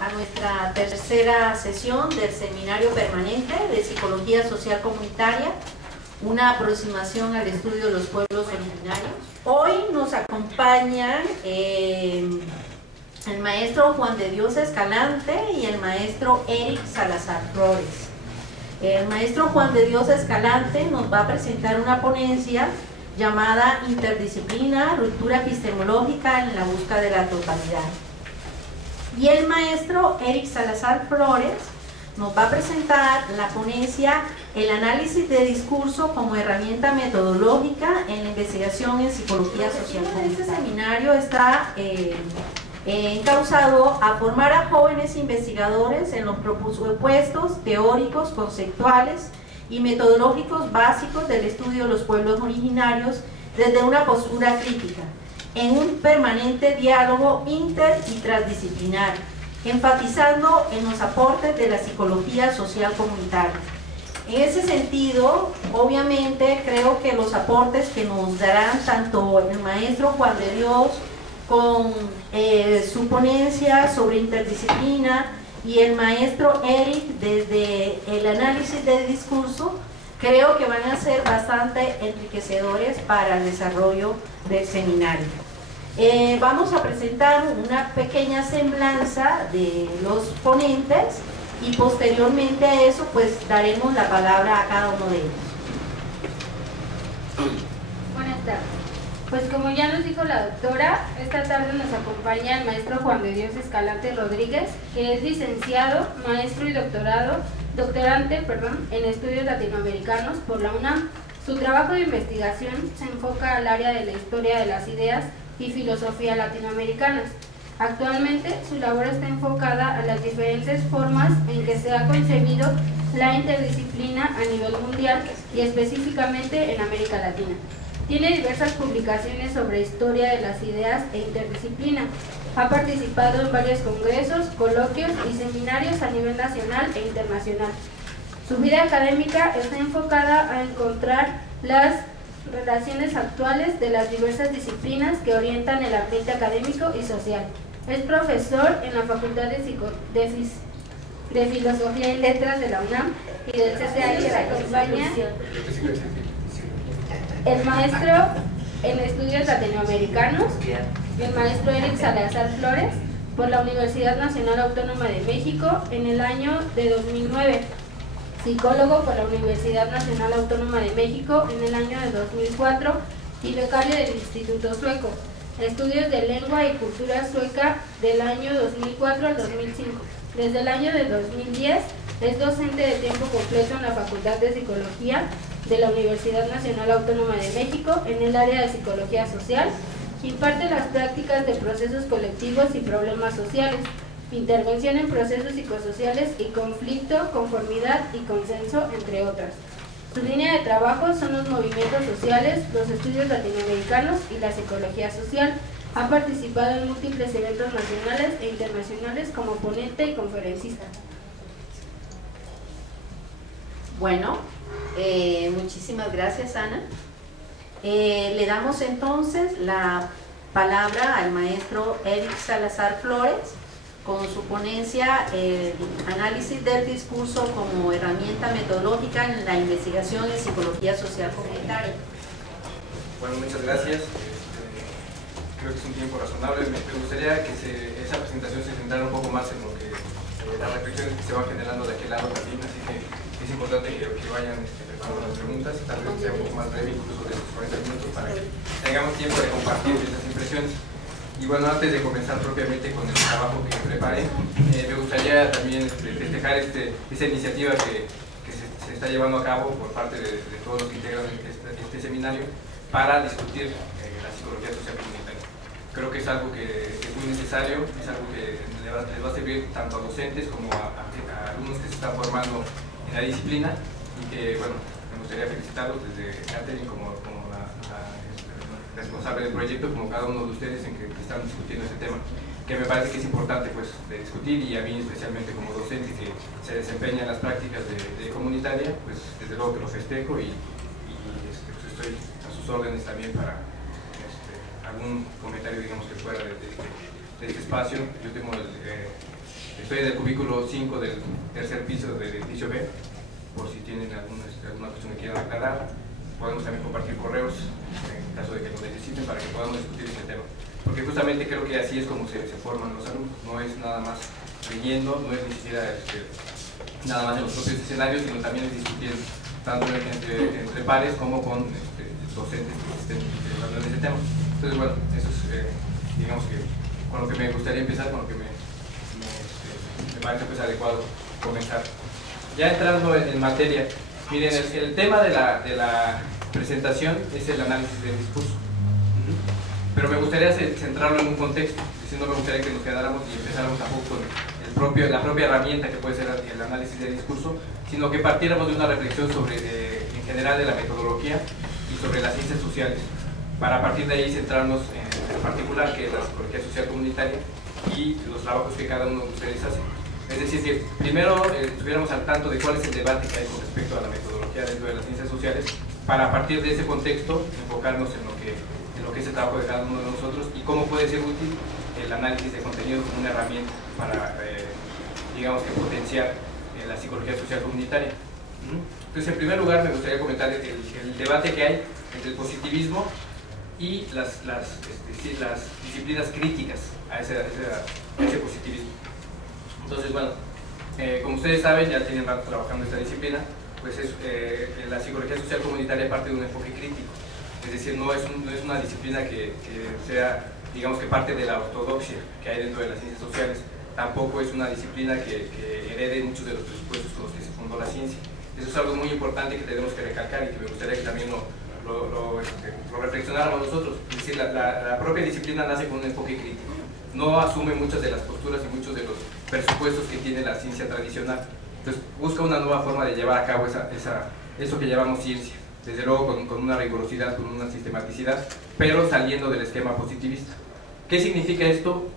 a nuestra tercera sesión del Seminario Permanente de Psicología Social Comunitaria, una aproximación al estudio de los pueblos originarios. Hoy nos acompañan el maestro Juan de Dios Escalante y el maestro Eric Salazar Flores. El maestro Juan de Dios Escalante nos va a presentar una ponencia llamada Interdisciplina, Ruptura Epistemológica en la Busca de la Totalidad. Y el maestro Eric Salazar Flores nos va a presentar la ponencia El análisis de discurso como herramienta metodológica en la investigación en psicología social. Este seminario está encauzado a formar a jóvenes investigadores en los propuestos teóricos, conceptuales y metodológicos básicos del estudio de los pueblos originarios desde una postura crítica, en un permanente diálogo inter y transdisciplinar, enfatizando en los aportes de la psicología social comunitaria. En ese sentido, obviamente, creo que los aportes que nos darán tanto el maestro Juan de Dios con su ponencia sobre interdisciplina y el maestro Eric desde el análisis del discurso, creo que van a ser bastante enriquecedores para el desarrollo del seminario. Vamos a presentar una pequeña semblanza de los ponentes y posteriormente a eso pues daremos la palabra a cada uno de ellos. Buenas tardes. Pues como ya nos dijo la doctora, esta tarde nos acompaña el maestro Juan de Dios Escalante Rodríguez, que es licenciado, maestro y doctorante en estudios latinoamericanos por la UNAM. Su trabajo de investigación se enfoca al área de la historia de las ideas y filosofía latinoamericanas. Actualmente su labor está enfocada a las diferentes formas en que se ha concebido la interdisciplina a nivel mundial y específicamente en América Latina. Tiene diversas publicaciones sobre historia de las ideas e interdisciplina. Ha participado en varios congresos, coloquios y seminarios a nivel nacional e internacional. Su vida académica está enfocada a encontrar las relaciones actuales de las diversas disciplinas que orientan el ambiente académico y social. Es profesor en la Facultad de Filosofía y Letras de la UNAM y del CCH que acompaña el maestro en estudios latinoamericanos, el maestro Eric Salazar Flores, por la Universidad Nacional Autónoma de México en el año de 2009, psicólogo por la Universidad Nacional Autónoma de México en el año de 2004 y becario del Instituto Sueco, estudios de lengua y cultura sueca del año 2004 al 2005. Desde el año de 2010 es docente de tiempo completo en la Facultad de Psicología de la Universidad Nacional Autónoma de México en el área de psicología social. Imparte las prácticas de procesos colectivos y problemas sociales, intervención en procesos psicosociales y conflicto, conformidad y consenso, entre otras. Su línea de trabajo son los movimientos sociales, los estudios latinoamericanos y la psicología social. Ha participado en múltiples eventos nacionales e internacionales como ponente y conferencista. Bueno, muchísimas gracias, Ana. Le damos entonces la palabra al maestro Eric Salazar Flores con su ponencia Análisis del discurso como herramienta metodológica en la investigación en psicología social comunitaria. Bueno, muchas gracias. Creo que es un tiempo razonable. Me gustaría que esa presentación se centrara un poco más en lo que las reflexiones que se van generando de aquel lado también, así que es importante que vayan preparando las preguntas, tal vez sea un poco más breve incluso de esos 40 minutos para que tengamos tiempo de compartir esas impresiones. Y bueno, antes de comenzar propiamente con el trabajo que preparé, me gustaría también festejar esa iniciativa que se está llevando a cabo por parte de todos los que integran este seminario para discutir la psicología social comunitaria. Creo que es algo que es muy necesario, es algo que les va a servir tanto a docentes como a alumnos que se están formando en la disciplina y que, bueno, me gustaría felicitarlos desde Catherine como la responsable del proyecto, como cada uno de ustedes en que están discutiendo este tema, que me parece que es importante pues de discutir, y a mí especialmente como docente que se desempeña en las prácticas de comunitaria, pues desde luego que lo festejo y pues estoy a sus órdenes también para algún comentario, digamos, que fuera de este espacio. Yo tengo Estoy en el cubículo 5 del tercer piso del edificio B, por si tienen alguna cuestión que quieran aclarar. Podemos también compartir correos en caso de que lo necesiten para que podamos discutir este tema. Porque justamente creo que así es como se forman los alumnos, no es nada más leyendo, no es ni siquiera nada más en los propios escenarios, sino también es discutiendo tanto entre pares como con docentes que estén hablando de ese tema. Entonces, bueno, eso es, digamos que con lo que me gustaría empezar, con lo que me parece pues adecuado comenzar. Ya entrando en materia, miren, el tema de la presentación es el análisis del discurso. Pero me gustaría centrarlo en un contexto, es decir, no me gustaría que nos quedáramos y empezáramos tampoco con la propia herramienta que puede ser el análisis del discurso, sino que partiéramos de una reflexión sobre, en general, de la metodología y sobre las ciencias sociales, para a partir de ahí centrarnos en particular, que es la psicología social comunitaria y los trabajos que cada uno de ustedes hace. Es decir, que primero estuviéramos al tanto de cuál es el debate que hay con respecto a la metodología dentro de las ciencias sociales, para a partir de ese contexto enfocarnos en lo que es el trabajo de cada uno de nosotros y cómo puede ser útil el análisis de contenido como una herramienta para, digamos que potenciar la psicología social comunitaria. Entonces, en primer lugar, me gustaría comentar el debate que hay entre el positivismo y las disciplinas críticas a ese positivismo. Entonces, bueno, como ustedes saben, ya tienen rato trabajando esta disciplina, pues la psicología social comunitaria parte de un enfoque crítico. Es decir, no es una disciplina que sea, digamos que parte de la ortodoxia que hay dentro de las ciencias sociales. Tampoco es una disciplina que herede muchos de los presupuestos con los que se fundó la ciencia. Eso es algo muy importante que tenemos que recalcar y que me gustaría que también lo reflexionáramos nosotros. Es decir, la propia disciplina nace con un enfoque crítico. No asume muchas de las posturas y muchos de los presupuestos que tiene la ciencia tradicional. Entonces, busca una nueva forma de llevar a cabo eso que llamamos ciencia. Desde luego con una rigurosidad, con una sistematicidad, pero saliendo del esquema positivista. ¿Qué significa esto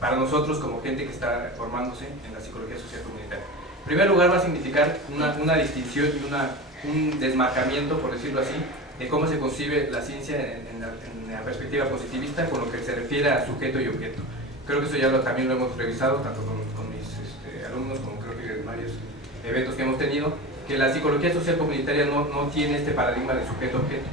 para nosotros como gente que está formándose en la psicología social comunitaria? En primer lugar, va a significar una distinción y un desmarcamiento, por decirlo así, de cómo se concibe la ciencia en la perspectiva positivista con lo que se refiere a sujeto y objeto. Creo que eso ya también lo hemos revisado, tanto con mis alumnos como creo que en varios eventos que hemos tenido, que la psicología social comunitaria no tiene este paradigma de sujeto-objeto.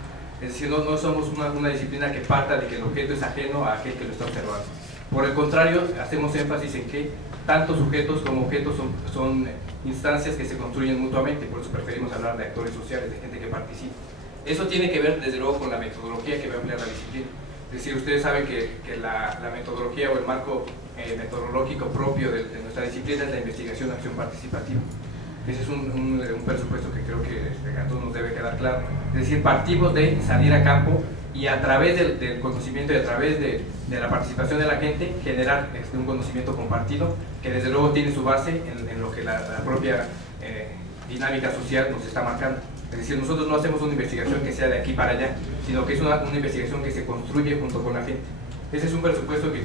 Es decir, no somos una disciplina que parta de que el objeto es ajeno a aquel que lo está observando. Por el contrario, hacemos énfasis en que tanto sujetos como objetos son instancias que se construyen mutuamente, por eso preferimos hablar de actores sociales, de gente que participa. Eso tiene que ver, desde luego, con la metodología que va a emplear la disciplina. Es decir, ustedes saben que la metodología o el marco metodológico propio de nuestra disciplina es la investigación-acción participativa. Ese es un presupuesto que creo que a todos nos debe quedar claro. Es decir, partimos de salir a campo y a través del conocimiento y a través de la participación de la gente generar un conocimiento compartido que desde luego tiene su base en lo que la propia dinámica social nos está marcando. Es decir, nosotros no hacemos una investigación que sea de aquí para allá, sino que es una investigación que se construye junto con la gente. Ese es un presupuesto que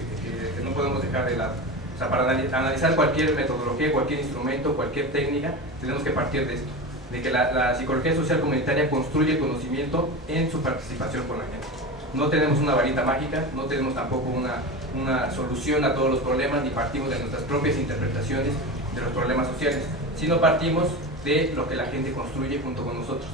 no podemos dejar de lado. O sea, para analizar cualquier metodología, cualquier instrumento, cualquier técnica, tenemos que partir de esto, de que la psicología social comunitaria construye el conocimiento en su participación con la gente. No tenemos una varita mágica, no tenemos tampoco una solución a todos los problemas, ni partimos de nuestras propias interpretaciones de los problemas sociales, sino partimos de lo que la gente construye junto con nosotros.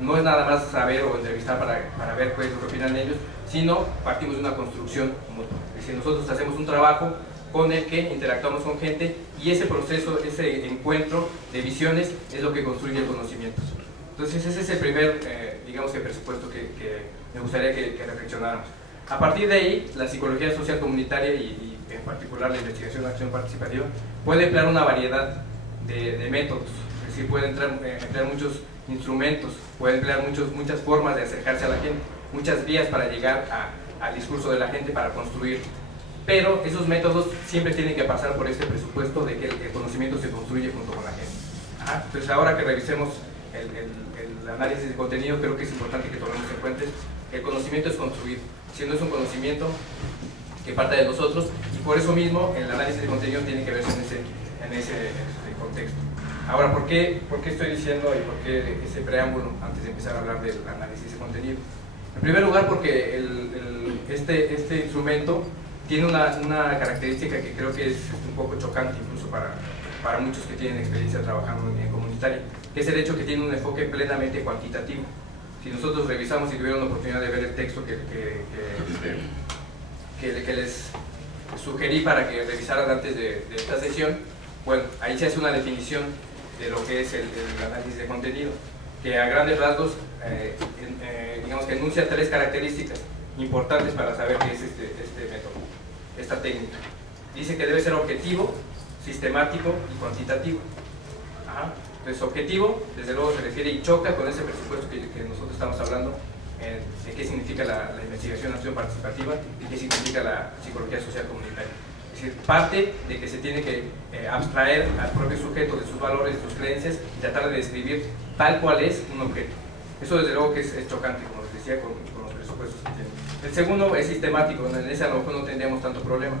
No es nada más saber o entrevistar para ver qué es lo que opinan ellos, sino partimos de una construcción mutua. Es decir, nosotros hacemos un trabajo con el que interactuamos con gente y ese proceso, ese encuentro de visiones es lo que construye el conocimiento. Entonces ese es el primer, digamos que presupuesto que me gustaría que reflexionáramos. A partir de ahí, la psicología social comunitaria y en particular la investigación-acción participativa puede emplear una variedad de métodos, es decir, puede emplear muchos instrumentos, puede emplear muchas formas de acercarse a la gente, muchas vías para llegar al discurso de la gente, para construir. Pero esos métodos siempre tienen que pasar por este presupuesto de que el conocimiento se construye junto con la gente. Entonces, ahora que revisemos el análisis de contenido, creo que es importante que tomemos en cuenta que el conocimiento es construido, siendo es un conocimiento que parte de nosotros, y por eso mismo el análisis de contenido tiene que verse en ese contexto. Ahora, ¿por qué estoy diciendo y por qué ese preámbulo antes de empezar a hablar del análisis de contenido? En primer lugar, porque este instrumento tiene una característica que creo que es un poco chocante incluso para muchos que tienen experiencia trabajando en comunitaria, que es el hecho que tiene un enfoque plenamente cuantitativo. Si nosotros revisamos y tuvieron la oportunidad de ver el texto que les sugerí para que revisaran antes de esta sesión, bueno, ahí se hace una definición de lo que es el análisis de contenido, que a grandes rasgos digamos que enuncia 3 características importantes para saber qué es este método, esta técnica. Dice que debe ser objetivo, sistemático y cuantitativo. Ajá. Entonces, objetivo, desde luego se refiere y choca con ese presupuesto que nosotros estamos hablando, de qué significa la investigación acción participativa y qué significa la psicología social comunitaria. Es decir, parte de que se tiene que abstraer al propio sujeto de sus valores, de sus creencias y tratar de describir tal cual es un objeto. Eso desde luego que es chocante, como les decía, con los presupuestos que tienen. El segundo es sistemático, en ese a lo mejor no tendríamos tanto problema.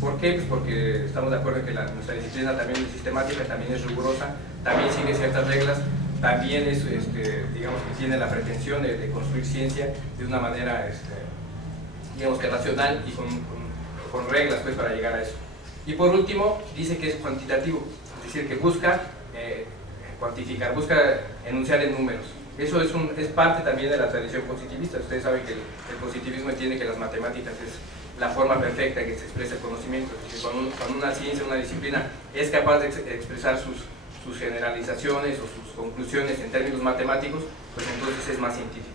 ¿Por qué? Pues porque estamos de acuerdo en que nuestra disciplina también es sistemática, también es rigurosa, también sigue ciertas reglas, también es, digamos que tiene la pretensión de construir ciencia de una manera, digamos que racional y con reglas pues para llegar a eso. Y por último, dice que es cuantitativo, es decir, que busca cuantificar, busca enunciar en números. Eso es parte también de la tradición positivista. Ustedes saben que el positivismo entiende que las matemáticas es la forma perfecta en que se expresa el conocimiento. Es decir, cuando una ciencia, una disciplina es capaz de expresar sus generalizaciones o sus conclusiones en términos matemáticos, pues entonces es más científico.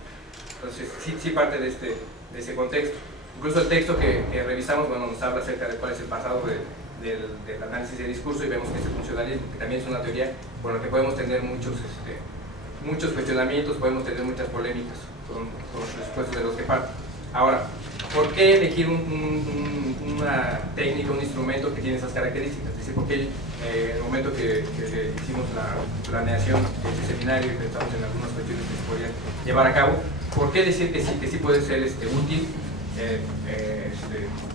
Entonces sí parte de ese contexto. Incluso el texto que revisamos, bueno, nos habla acerca de cuál es el pasado del análisis de discurso y vemos que es el funcionalismo, que también es una teoría por la que podemos tener muchos cuestionamientos, podemos tener muchas polémicas con los presupuestos de los que parten. Ahora, ¿por qué elegir una técnica, un instrumento que tiene esas características? Es decir, ¿por qué en el momento que hicimos la planeación de este seminario y pensamos en algunas cuestiones que se podían llevar a cabo, ¿por qué decir que sí puede ser útil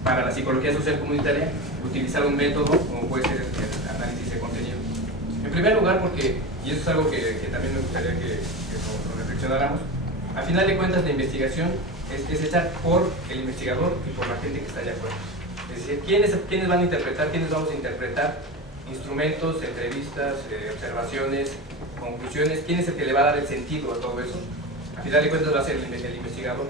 para la psicología social comunitaria utilizar un método como puede ser el análisis de contenido? En primer lugar, porque, y eso es algo que también me gustaría que lo reflexionáramos, al final de cuentas la investigación es hecha por el investigador y por la gente que está allá afuera. Es decir, ¿quiénes van a interpretar, quiénes vamos a interpretar instrumentos, entrevistas, observaciones, conclusiones? ¿Quién es el que le va a dar el sentido a todo eso? Al final de cuentas va a ser el investigador.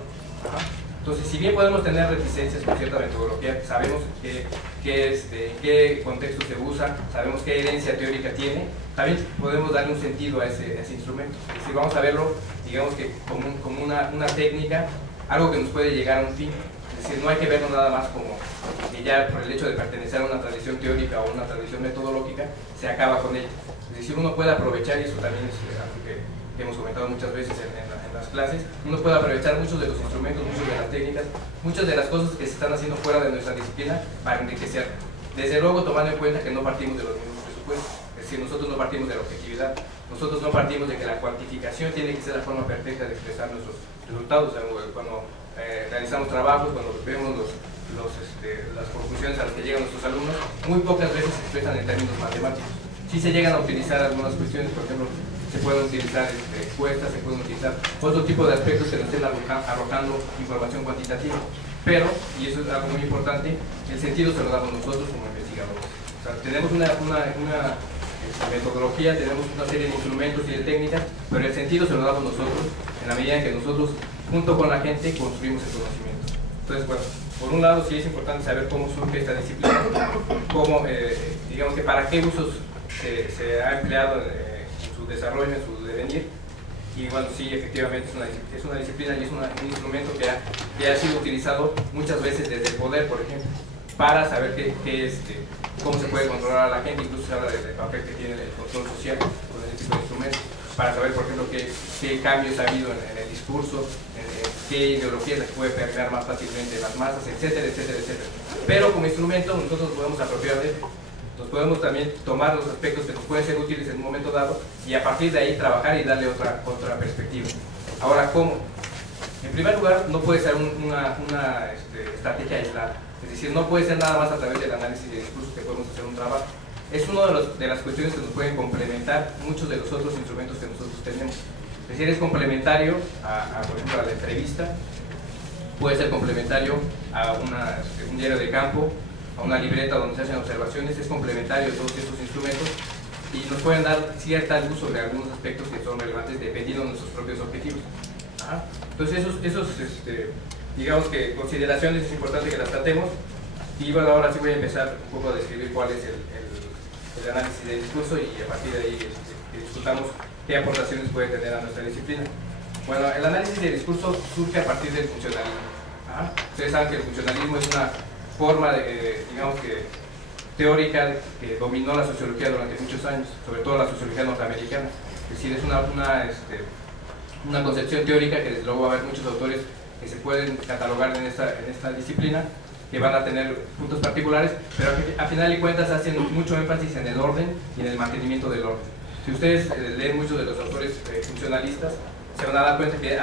Ajá. Entonces, si bien podemos tener reticencias con cierta metodología, sabemos en qué contexto se usa, sabemos qué herencia teórica tiene, también podemos darle un sentido a ese instrumento. Es decir, vamos a verlo, digamos que como una técnica, algo que nos puede llegar a un fin. Es decir, no hay que verlo nada más como que ya por el hecho de pertenecer a una tradición teórica o una tradición metodológica, se acaba con ella. Es decir, uno puede aprovechar, y eso también es algo que hemos comentado muchas veces en las clases, uno puede aprovechar muchos de los instrumentos, muchas de las técnicas, muchas de las cosas que se están haciendo fuera de nuestra disciplina para enriquecer. Desde luego tomando en cuenta que no partimos de los mismos presupuestos, es decir, nosotros no partimos de la objetividad, nosotros no partimos de que la cuantificación tiene que ser la forma perfecta de expresar nuestros resultados. Cuando realizamos trabajos, cuando vemos las conclusiones a las que llegan nuestros alumnos, muy pocas veces se expresan en términos matemáticos. Sí se llegan a utilizar algunas cuestiones, por ejemplo, se pueden utilizar encuestas, se pueden utilizar otro tipo de aspectos que nos estén arrojando información cuantitativa, pero, y eso es algo muy importante, el sentido se lo damos nosotros como investigadores. O sea, tenemos una metodología, tenemos una serie de instrumentos y de técnicas, pero el sentido se lo damos nosotros en la medida en que nosotros, junto con la gente, construimos el conocimiento. Entonces, bueno, por un lado sí es importante saber cómo surge esta disciplina, cómo, digamos que para qué usos se ha empleado en su desarrollo, en su devenir, y bueno, sí, efectivamente es una disciplina y es un instrumento que ha sido utilizado muchas veces desde el poder, por ejemplo, para saber cómo se puede controlar a la gente. Incluso se habla del papel que tiene el control social con ese tipo de instrumentos, para saber, por ejemplo, qué cambios ha habido en el discurso, qué ideologías se puede permear más fácilmente en las masas, etcétera, etcétera, etcétera. Pero como instrumento nosotros nos podemos apropiar de él. Nos podemos también tomar los aspectos que nos pueden ser útiles en un momento dado y a partir de ahí trabajar y darle otra perspectiva. Ahora, ¿cómo? En primer lugar, no puede ser una estrategia aislada. Es decir, no puede ser nada más a través del análisis de discurso que podemos hacer un trabajo. Es una de las cuestiones que nos pueden complementar muchos de los otros instrumentos que nosotros tenemos. Es decir, es complementario por ejemplo, a la entrevista, puede ser complementario a un diario de campo, a una libreta donde se hacen observaciones, es complementario a todos estos instrumentos y nos pueden dar cierta luz sobre algunos aspectos que son relevantes dependiendo de nuestros propios objetivos. Entonces digamos que consideraciones es importante que las tratemos y bueno, ahora sí voy a empezar un poco a describir cuál es el análisis del discurso y a partir de ahí discutamos qué aportaciones puede tener a nuestra disciplina. Bueno, el análisis del discurso surge a partir del funcionalismo. Ustedes saben que el funcionalismo es una forma digamos que teórica que dominó la sociología durante muchos años, sobre todo la sociología norteamericana. Es decir, es una concepción teórica que desde luego va a haber muchos autores que se pueden catalogar en esta disciplina, que van a tener puntos particulares, pero a final de cuentas hacen mucho énfasis en el orden y en el mantenimiento del orden. Si ustedes leen muchos de los autores funcionalistas, se van a dar cuenta que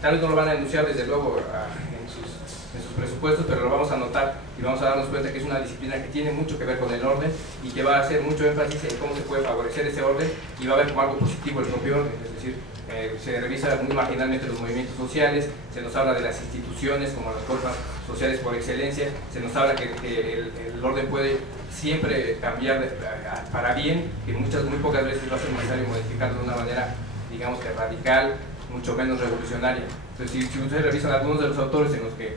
tal vez no lo van a denunciar desde luego en sus presupuestos, pero lo vamos a notar y vamos a darnos cuenta que es una disciplina que tiene mucho que ver con el orden y que va a hacer mucho énfasis en cómo se puede favorecer ese orden y va a ver como algo positivo el propio orden, es decir, se revisa muy marginalmente los movimientos sociales, se nos habla de las instituciones como las formas sociales por excelencia, se nos habla que el orden puede siempre cambiar para bien, que muy pocas veces va a ser necesario modificarlo de una manera, digamos que radical, mucho menos revolucionaria. Entonces, si ustedes revisan algunos de los autores en los que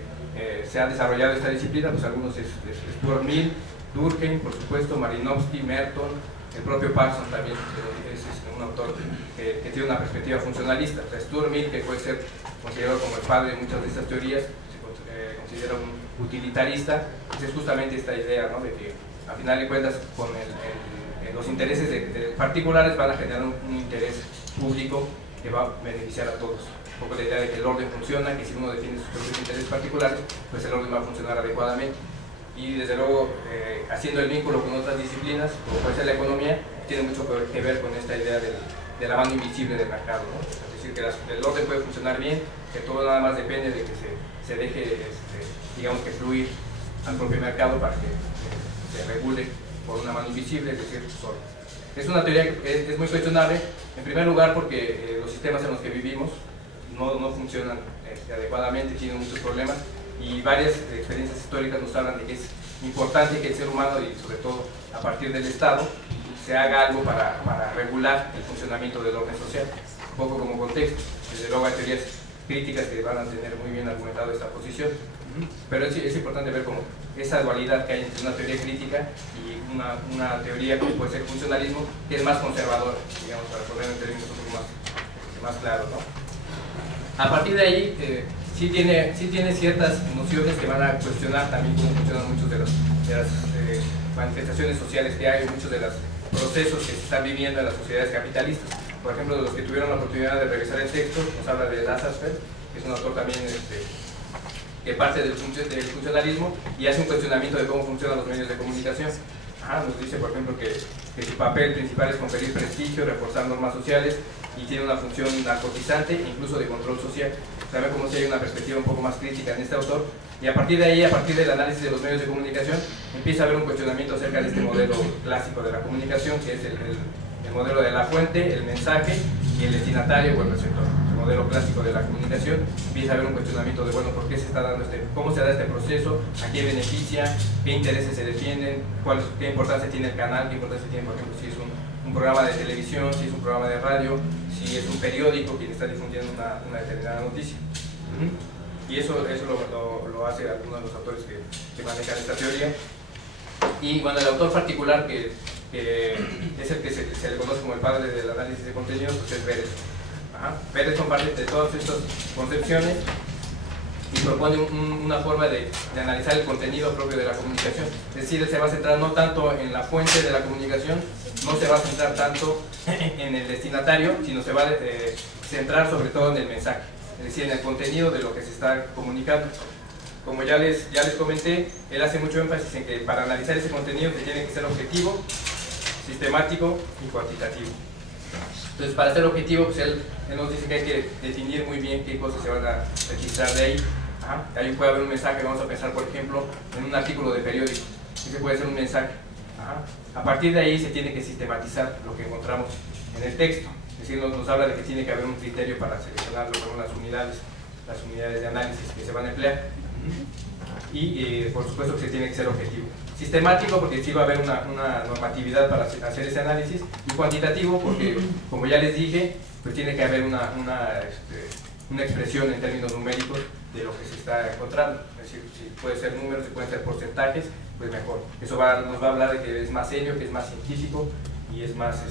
se ha desarrollado esta disciplina, pues algunos es Stuart Mill, Durkheim, por supuesto, Malinowski, Merton, el propio Parsons también es un autor que tiene una perspectiva funcionalista. O sea, Stuart Mill, que puede ser considerado como el padre de muchas de estas teorías, se considera un utilitarista, pues es justamente esta idea, ¿no?, de que a final de cuentas con los intereses de particulares van a generar un interés público que va a beneficiar a todos. Un poco la idea de que el orden funciona, que si uno define sus propios intereses particulares, pues el orden va a funcionar adecuadamente. Y desde luego, haciendo el vínculo con otras disciplinas, como puede ser la economía, tiene mucho que ver con esta idea de la mano invisible del mercado, ¿no? Es decir, que el orden puede funcionar bien, que todo nada más depende de que se deje, digamos que fluir al propio mercado para que se regule por una mano invisible, es decir, solo. Es una teoría que es muy cuestionable, en primer lugar porque los sistemas en los que vivimos no funcionan adecuadamente, tienen muchos problemas y varias experiencias históricas nos hablan de que es importante que el ser humano y sobre todo a partir del Estado se haga algo para regular el funcionamiento del orden social, un poco como contexto. Desde luego hay teorías críticas que van a tener muy bien argumentado esta posición, pero es importante ver como esa dualidad que hay entre una teoría crítica y una teoría que puede ser funcionalismo, que es más conservadora, digamos, para ponerlo en términos un poco más claros, ¿no? A partir de ahí, sí tiene ciertas nociones que van a cuestionar también cómo funcionan muchas de las manifestaciones sociales que hay, muchos de los procesos que se están viviendo en las sociedades capitalistas. Por ejemplo, de los que tuvieron la oportunidad de revisar el texto, nos habla de Lassarsfeld, que es un autor también que parte del funcionalismo y hace un cuestionamiento de cómo funcionan los medios de comunicación. Nos dice, por ejemplo, que su papel principal es conferir prestigio, reforzar normas sociales y tiene una función narcotizante e incluso de control social. Sabe como si hay una perspectiva un poco más crítica en este autor y a partir de ahí, a partir del análisis de los medios de comunicación, empieza a haber un cuestionamiento acerca de este modelo clásico de la comunicación, que es el modelo de la fuente, el mensaje y el destinatario o el receptor. El modelo clásico de la comunicación, empieza a haber un cuestionamiento de, bueno, ¿por qué se está dando cómo se da este proceso? ¿A qué beneficia? ¿Qué intereses se defienden? ¿Qué importancia tiene el canal? ¿Qué importancia tiene, por ejemplo, si es un programa de televisión, si es un programa de radio, si es un periódico quien está difundiendo una determinada noticia? Y eso lo hace algunos de los autores que manejan esta teoría. Y bueno, el autor particular que es el que se le conoce como el padre del análisis de contenidos, pues es Beres. Beres comparte de todas estas concepciones y propone una forma de analizar el contenido propio de la comunicación. Es decir, él se va a centrar no tanto en la fuente de la comunicación, no se va a centrar tanto en el destinatario, sino se va a centrar sobre todo en el mensaje, es decir, en el contenido de lo que se está comunicando. Como ya les comenté, él hace mucho énfasis en que para analizar ese contenido se tiene que ser objetivo, sistemático y cuantitativo. Entonces, para ser objetivo, pues él nos dice que hay que definir muy bien qué cosas se van a registrar de ahí. Ahí puede haber un mensaje, vamos a pensar por ejemplo en un artículo de periódico, ese puede ser un mensaje. A partir de ahí se tiene que sistematizar lo que encontramos en el texto, es decir, nos habla de que tiene que haber un criterio para seleccionarlo con unas unidades. las unidades de análisis que se van a emplear. Y por supuesto que se tiene que ser objetivo. Sistemático, porque sí va a haber una normatividad para hacer ese análisis, y cuantitativo, porque como ya les dije, pues tiene que haber una expresión en términos numéricos de lo que se está encontrando. Es decir, si puede ser números, si pueden ser porcentajes, pues mejor. Eso nos va a hablar de que es más serio, que es más científico y es más,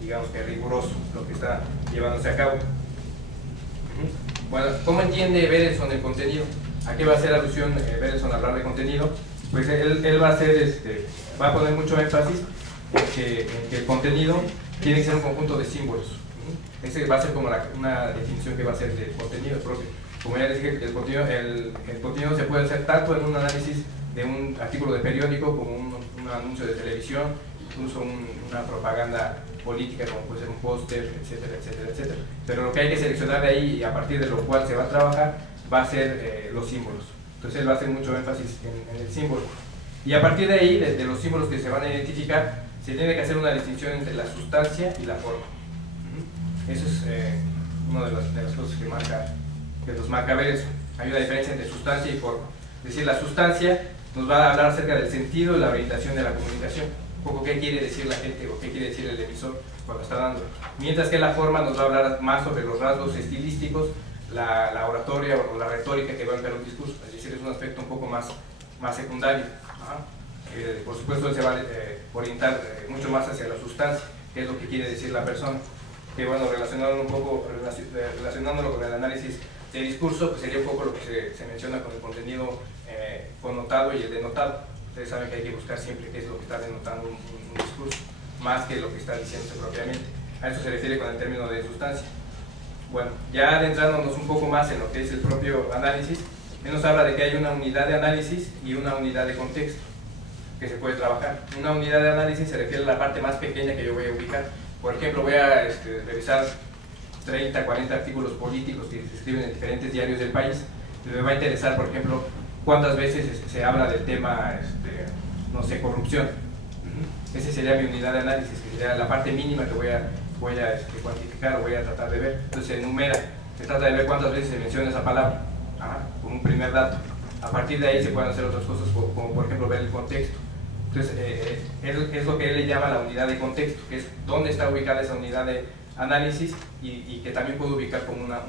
digamos que riguroso lo que está llevándose a cabo. Bueno, ¿cómo entiende Berelson el contenido? ¿A qué va a hacer alusión Berelson al hablar de contenido? Pues él va a hacer, va a poner mucho énfasis en que el contenido tiene que ser un conjunto de símbolos. Ese va a ser como una definición que va a ser de contenido propio. Como ya les dije, el contenido se puede hacer tanto en un análisis de un artículo de periódico como un anuncio de televisión, incluso una propaganda política como puede ser un póster, etcétera, etcétera, etcétera. Pero lo que hay que seleccionar de ahí y a partir de lo cual se va a trabajar va a ser los símbolos. Entonces él va a hacer mucho énfasis en el símbolo. Y a partir de ahí, de los símbolos que se van a identificar, se tiene que hacer una distinción entre la sustancia y la forma. Eso es una de las cosas que nos marca Berelson. Hay una diferencia entre sustancia y forma. Es decir, la sustancia nos va a hablar acerca del sentido y la orientación de la comunicación. Un poco qué quiere decir la gente o qué quiere decir el emisor cuando está dando. Mientras que la forma nos va a hablar más sobre los rasgos estilísticos, la oratoria o la retórica que va a emplear un discurso. Es decir, es un aspecto un poco más secundario. Por supuesto, él se va a orientar mucho más hacia la sustancia, que es lo que quiere decir la persona. Que bueno, relacionándolo con el análisis de discurso, pues sería un poco lo que se menciona con el contenido connotado y el denotado. Ustedes saben que hay que buscar siempre qué es lo que está denotando un discurso, más que lo que está diciéndose propiamente. A eso se refiere con el término de sustancia. Bueno, ya adentrándonos un poco más en lo que es el propio análisis, él nos habla de que hay una unidad de análisis y una unidad de contexto que se puede trabajar. Una unidad de análisis se refiere a la parte más pequeña que yo voy a ubicar. Por ejemplo, voy a revisar 30, 40 artículos políticos que se escriben en diferentes diarios del país. Me va a interesar, por ejemplo, cuántas veces se habla del tema, no sé, corrupción. Esa sería mi unidad de análisis, que sería la parte mínima que voy a cuantificar o voy a tratar de ver. Entonces se enumera, se trata de ver cuántas veces se menciona esa palabra, como un primer dato. A partir de ahí se pueden hacer otras cosas, como por ejemplo ver el contexto. Entonces es lo que él le llama la unidad de contexto, que es dónde está ubicada esa unidad de análisis y que también puede ubicar como una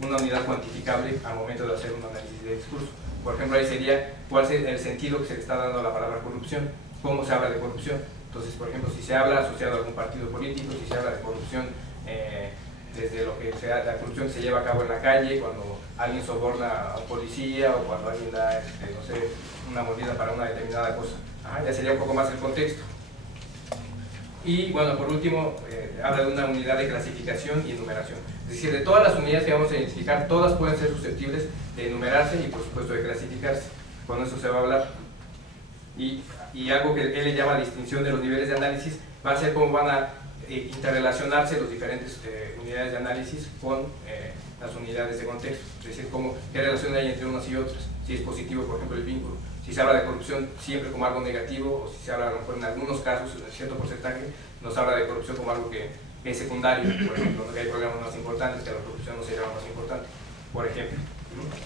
unidad cuantificable al momento de hacer un análisis de discurso. Por ejemplo, ahí sería cuál es el sentido que se le está dando a la palabra corrupción, cómo se habla de corrupción. Entonces, por ejemplo, si se habla asociado a algún partido político, si se habla de corrupción desde lo que sea la corrupción que se lleva a cabo en la calle, cuando alguien soborna a un policía o cuando alguien da, no sé, una mordida para una determinada cosa. Ya sería un poco más el contexto. Y bueno, por último, habla de una unidad de clasificación y enumeración. Es decir, de todas las unidades que vamos a identificar, todas pueden ser susceptibles de enumerarse y por supuesto de clasificarse. Con eso se va a hablar. Y algo que él le llama distinción de los niveles de análisis va a ser cómo van a interrelacionarse las diferentes unidades de análisis con las unidades de contexto. Es decir, qué relación hay entre unas y otras. Si es positivo, por ejemplo, el vínculo. Si se habla de corrupción siempre como algo negativo, o si se habla, a lo mejor en algunos casos, en cierto porcentaje, nos habla de corrupción como algo que es secundario. Por ejemplo, que hay programas más importantes, que la corrupción no sería lo más importante, por ejemplo.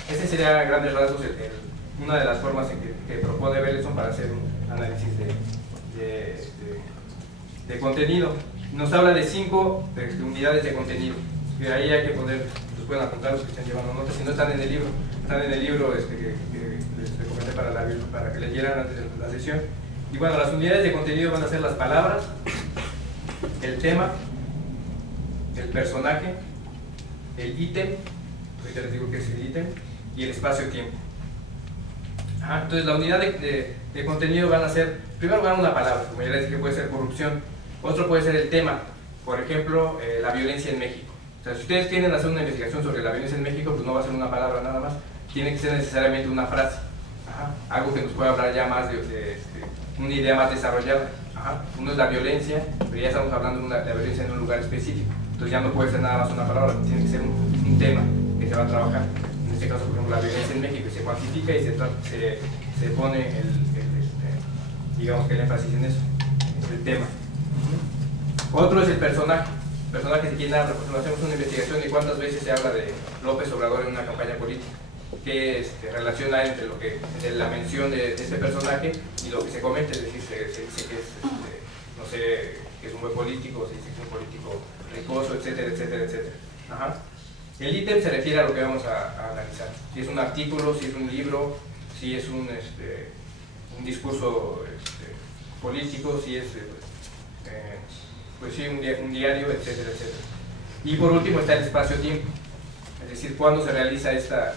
Ese sería a grandes rasgos una de las formas que propone Berelson para hacer un análisis de contenido. Nos habla de 5 unidades de contenido. Y ahí hay que poner, los pueden apuntar los que estén llevando notas, si no están en el libro. Están en el libro que les recomendé para que leyeran antes de la sesión. Y bueno, las unidades de contenido van a ser las palabras, el tema, el personaje, el ítem, ahorita les digo que es el ítem, y el espacio-tiempo. Entonces la unidad de contenido van a ser, en primer lugar, una palabra, como ya les dije, puede ser corrupción. Otro puede ser el tema, por ejemplo, la violencia en México. O sea, si ustedes quieren hacer una investigación sobre la violencia en México, pues no va a ser una palabra nada más, tiene que ser necesariamente una frase, algo que nos pueda hablar ya más de una idea más desarrollada. Uno es la violencia, pero ya estamos hablando de la violencia en un lugar específico, entonces ya no puede ser nada más una palabra, tiene que ser un tema que se va a trabajar. En este caso, por ejemplo, la violencia en México, y se cuantifica y se pone digamos que el énfasis en eso, es el tema. Otro es el personaje. personajes de quién habla. Pues no hacemos una investigación de cuántas veces se habla de López Obrador en una campaña política, qué relación hay entre lo que la mención de este personaje y lo que se comenta, es decir, se dice que es, no sé, que es un buen político, se dice que es un político ricoso, etcétera, etcétera, etcétera. Ajá. El ítem se refiere a lo que vamos a analizar, si es un artículo, si es un libro, si es un discurso político, si es pues sí, un diario, etcétera, etcétera. Y por último está el espacio-tiempo, es decir, cuándo se realiza esta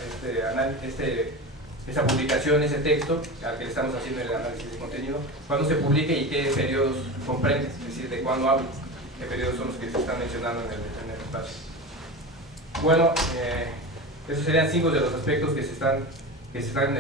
publicación, ese texto al que le estamos haciendo el análisis de contenido, cuándo se publica y qué periodos comprende, es decir, de cuándo hablo, qué periodos son los que se están mencionando en el espacio. Bueno, esos serían 5 de los aspectos que se están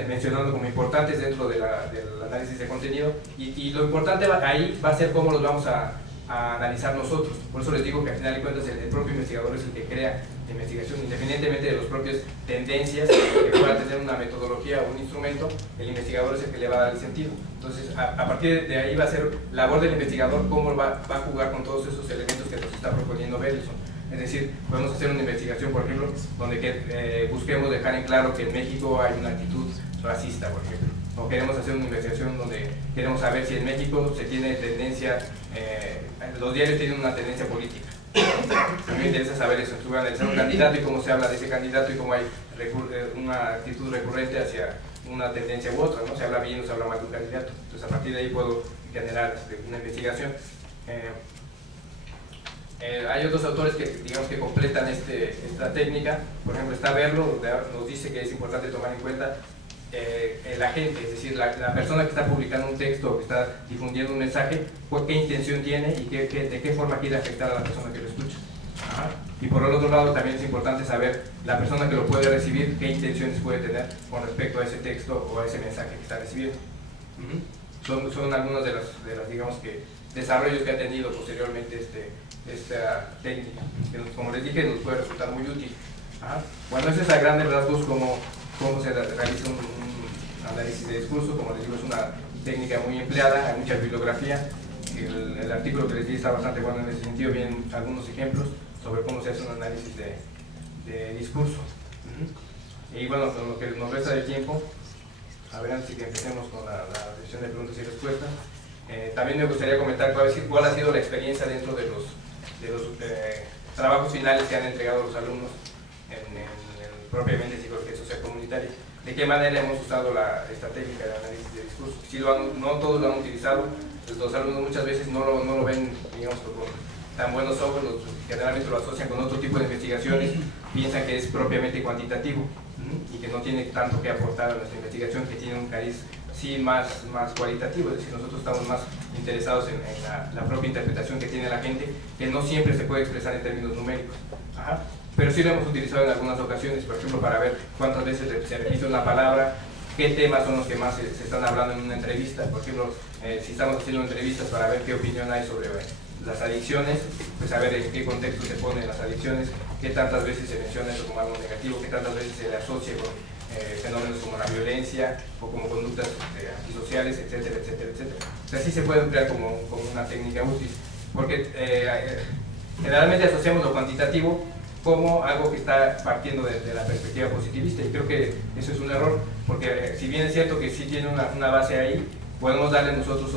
mencionando como importantes dentro del análisis de contenido, y lo importante ahí va a ser cómo los vamos a analizar nosotros. Por eso les digo que al final de cuentas el propio investigador es el que crea la investigación, independientemente de las propias tendencias que pueda tener una metodología o un instrumento, el investigador es el que le va a dar el sentido. Entonces a partir de ahí va a ser labor del investigador cómo va a jugar con todos esos elementos que nos está proponiendo Belson. Es decir, podemos hacer una investigación, por ejemplo, donde busquemos dejar en claro que en México hay una actitud racista, por ejemplo. O queremos hacer una investigación donde queremos saber si en México se tiene tendencia, los diarios tienen una tendencia política. A mí me interesa saber eso, estuve analizando un candidato y cómo se habla de ese candidato y cómo hay una actitud recurrente hacia una tendencia u otra, ¿no? Se habla bien o se habla mal de un candidato. Entonces a partir de ahí puedo generar una investigación. Hay otros autores que, digamos, que completan esta técnica. Por ejemplo, está Berlo, donde nos dice que es importante tomar en cuenta el agente, es decir, la persona que está publicando un texto o que está difundiendo un mensaje, qué intención tiene y de qué forma quiere afectar a la persona que lo escucha. Ajá. Y por el otro lado también es importante saber la persona que lo puede recibir, qué intenciones puede tener con respecto a ese texto o a ese mensaje que está recibiendo. Son algunos de las digamos que desarrollos que ha tenido posteriormente esta técnica, que como les dije nos puede resultar muy útil. Ajá. Bueno, eso es a grandes rasgos cómo se realiza un análisis de discurso. Como les digo, es una técnica muy empleada, hay mucha bibliografía. El artículo que les di está bastante bueno en ese sentido, vienen algunos ejemplos sobre cómo se hace un análisis de discurso. Y bueno, con lo que nos resta de tiempo, a ver, antes de que empecemos con la sesión de preguntas y respuestas, también me gustaría comentar cuál ha sido la experiencia dentro de los trabajos finales que han entregado los alumnos propiamente en psicología social comunitaria. ¿De qué manera hemos usado esta técnica de análisis de discurso? Si no todos lo han utilizado, pues los alumnos muchas veces no lo ven, digamos, con tan buenos ojos, generalmente lo asocian con otro tipo de investigaciones, piensan que es propiamente cuantitativo y que no tiene tanto que aportar a nuestra investigación, que tiene un cariz sí más cualitativo, es decir, nosotros estamos más interesados en la propia interpretación que tiene la gente, que no siempre se puede expresar en términos numéricos. Ajá. Pero sí lo hemos utilizado en algunas ocasiones, por ejemplo, para ver cuántas veces se repite una palabra, qué temas son los que más se están hablando en una entrevista. Por ejemplo, si estamos haciendo entrevistas para ver qué opinión hay sobre las adicciones, pues saber en qué contexto se ponen las adicciones, qué tantas veces se menciona eso como algo negativo, qué tantas veces se le asocia con fenómenos como la violencia o como conductas antisociales, etcétera, etcétera, etcétera. O sea, sí se puede emplear como una técnica útil, porque generalmente asociamos lo cuantitativo como algo que está partiendo de la perspectiva positivista, y creo que eso es un error, porque si bien es cierto que sí tiene una base ahí, podemos darle nosotros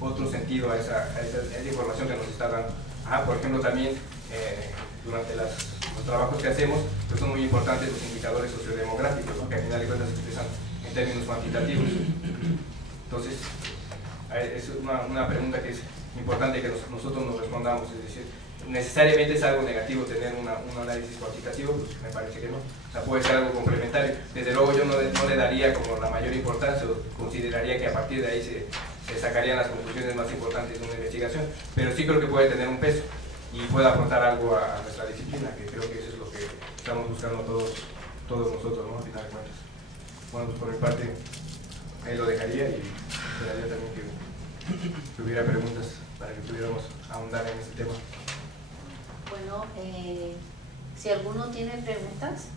otro sentido a esa información que nos está dando. Por ejemplo, también durante los trabajos que hacemos, pues son muy importantes los indicadores sociodemográficos, ¿no? Que al final de cuentas se expresan en términos cuantitativos. Entonces, es una pregunta que es importante que nosotros nos respondamos, es decir, ¿necesariamente es algo negativo tener un análisis cuantitativo? Pues me parece que no. O sea, puede ser algo complementario. Desde luego yo no le daría como la mayor importancia, o consideraría que a partir de ahí se sacarían las conclusiones más importantes de una investigación, pero sí creo que puede tener un peso y puede aportar algo a nuestra disciplina, que creo que eso es lo que estamos buscando todos nosotros, ¿no? Al final de cuentas. Bueno, pues por mi parte ahí lo dejaría y esperaría también que hubiera preguntas para que pudiéramos ahondar en este tema. Bueno, si alguno tiene preguntas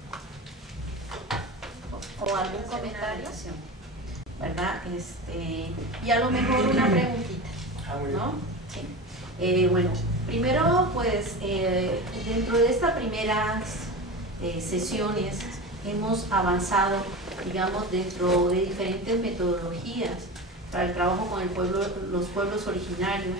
o algún comentario, ¿verdad? Y a lo mejor una preguntita, Muy bien. ¿no? Sí. Bueno, primero pues dentro de estas primeras sesiones hemos avanzado, digamos, dentro de diferentes metodologías para el trabajo con el pueblo, los pueblos originarios,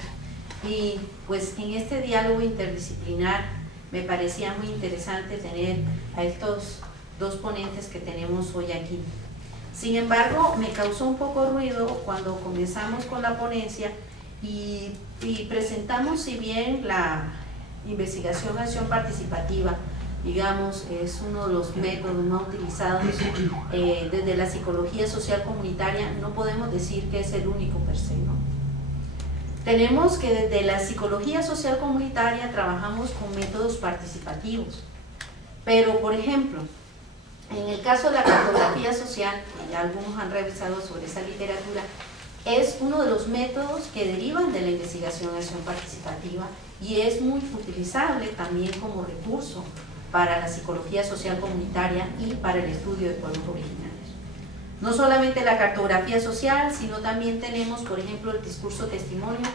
y pues en este diálogo interdisciplinar me parecía muy interesante tener a estos dos ponentes que tenemos hoy aquí. Sin embargo, me causó un poco ruido cuando comenzamos con la ponencia y presentamos, si bien la investigación-acción participativa, digamos, es uno de los métodos más utilizados desde la psicología social comunitaria, no podemos decir que es el único per se, ¿no? Tenemos que desde la psicología social comunitaria trabajamos con métodos participativos, pero por ejemplo, en el caso de la cartografía social, que ya algunos han revisado sobre esa literatura, es uno de los métodos que derivan de la investigación-acción participativa y es muy utilizable también como recurso para la psicología social comunitaria y para el estudio de pueblos originarios. No solamente la cartografía social, sino también tenemos, por ejemplo, el discurso testimonio,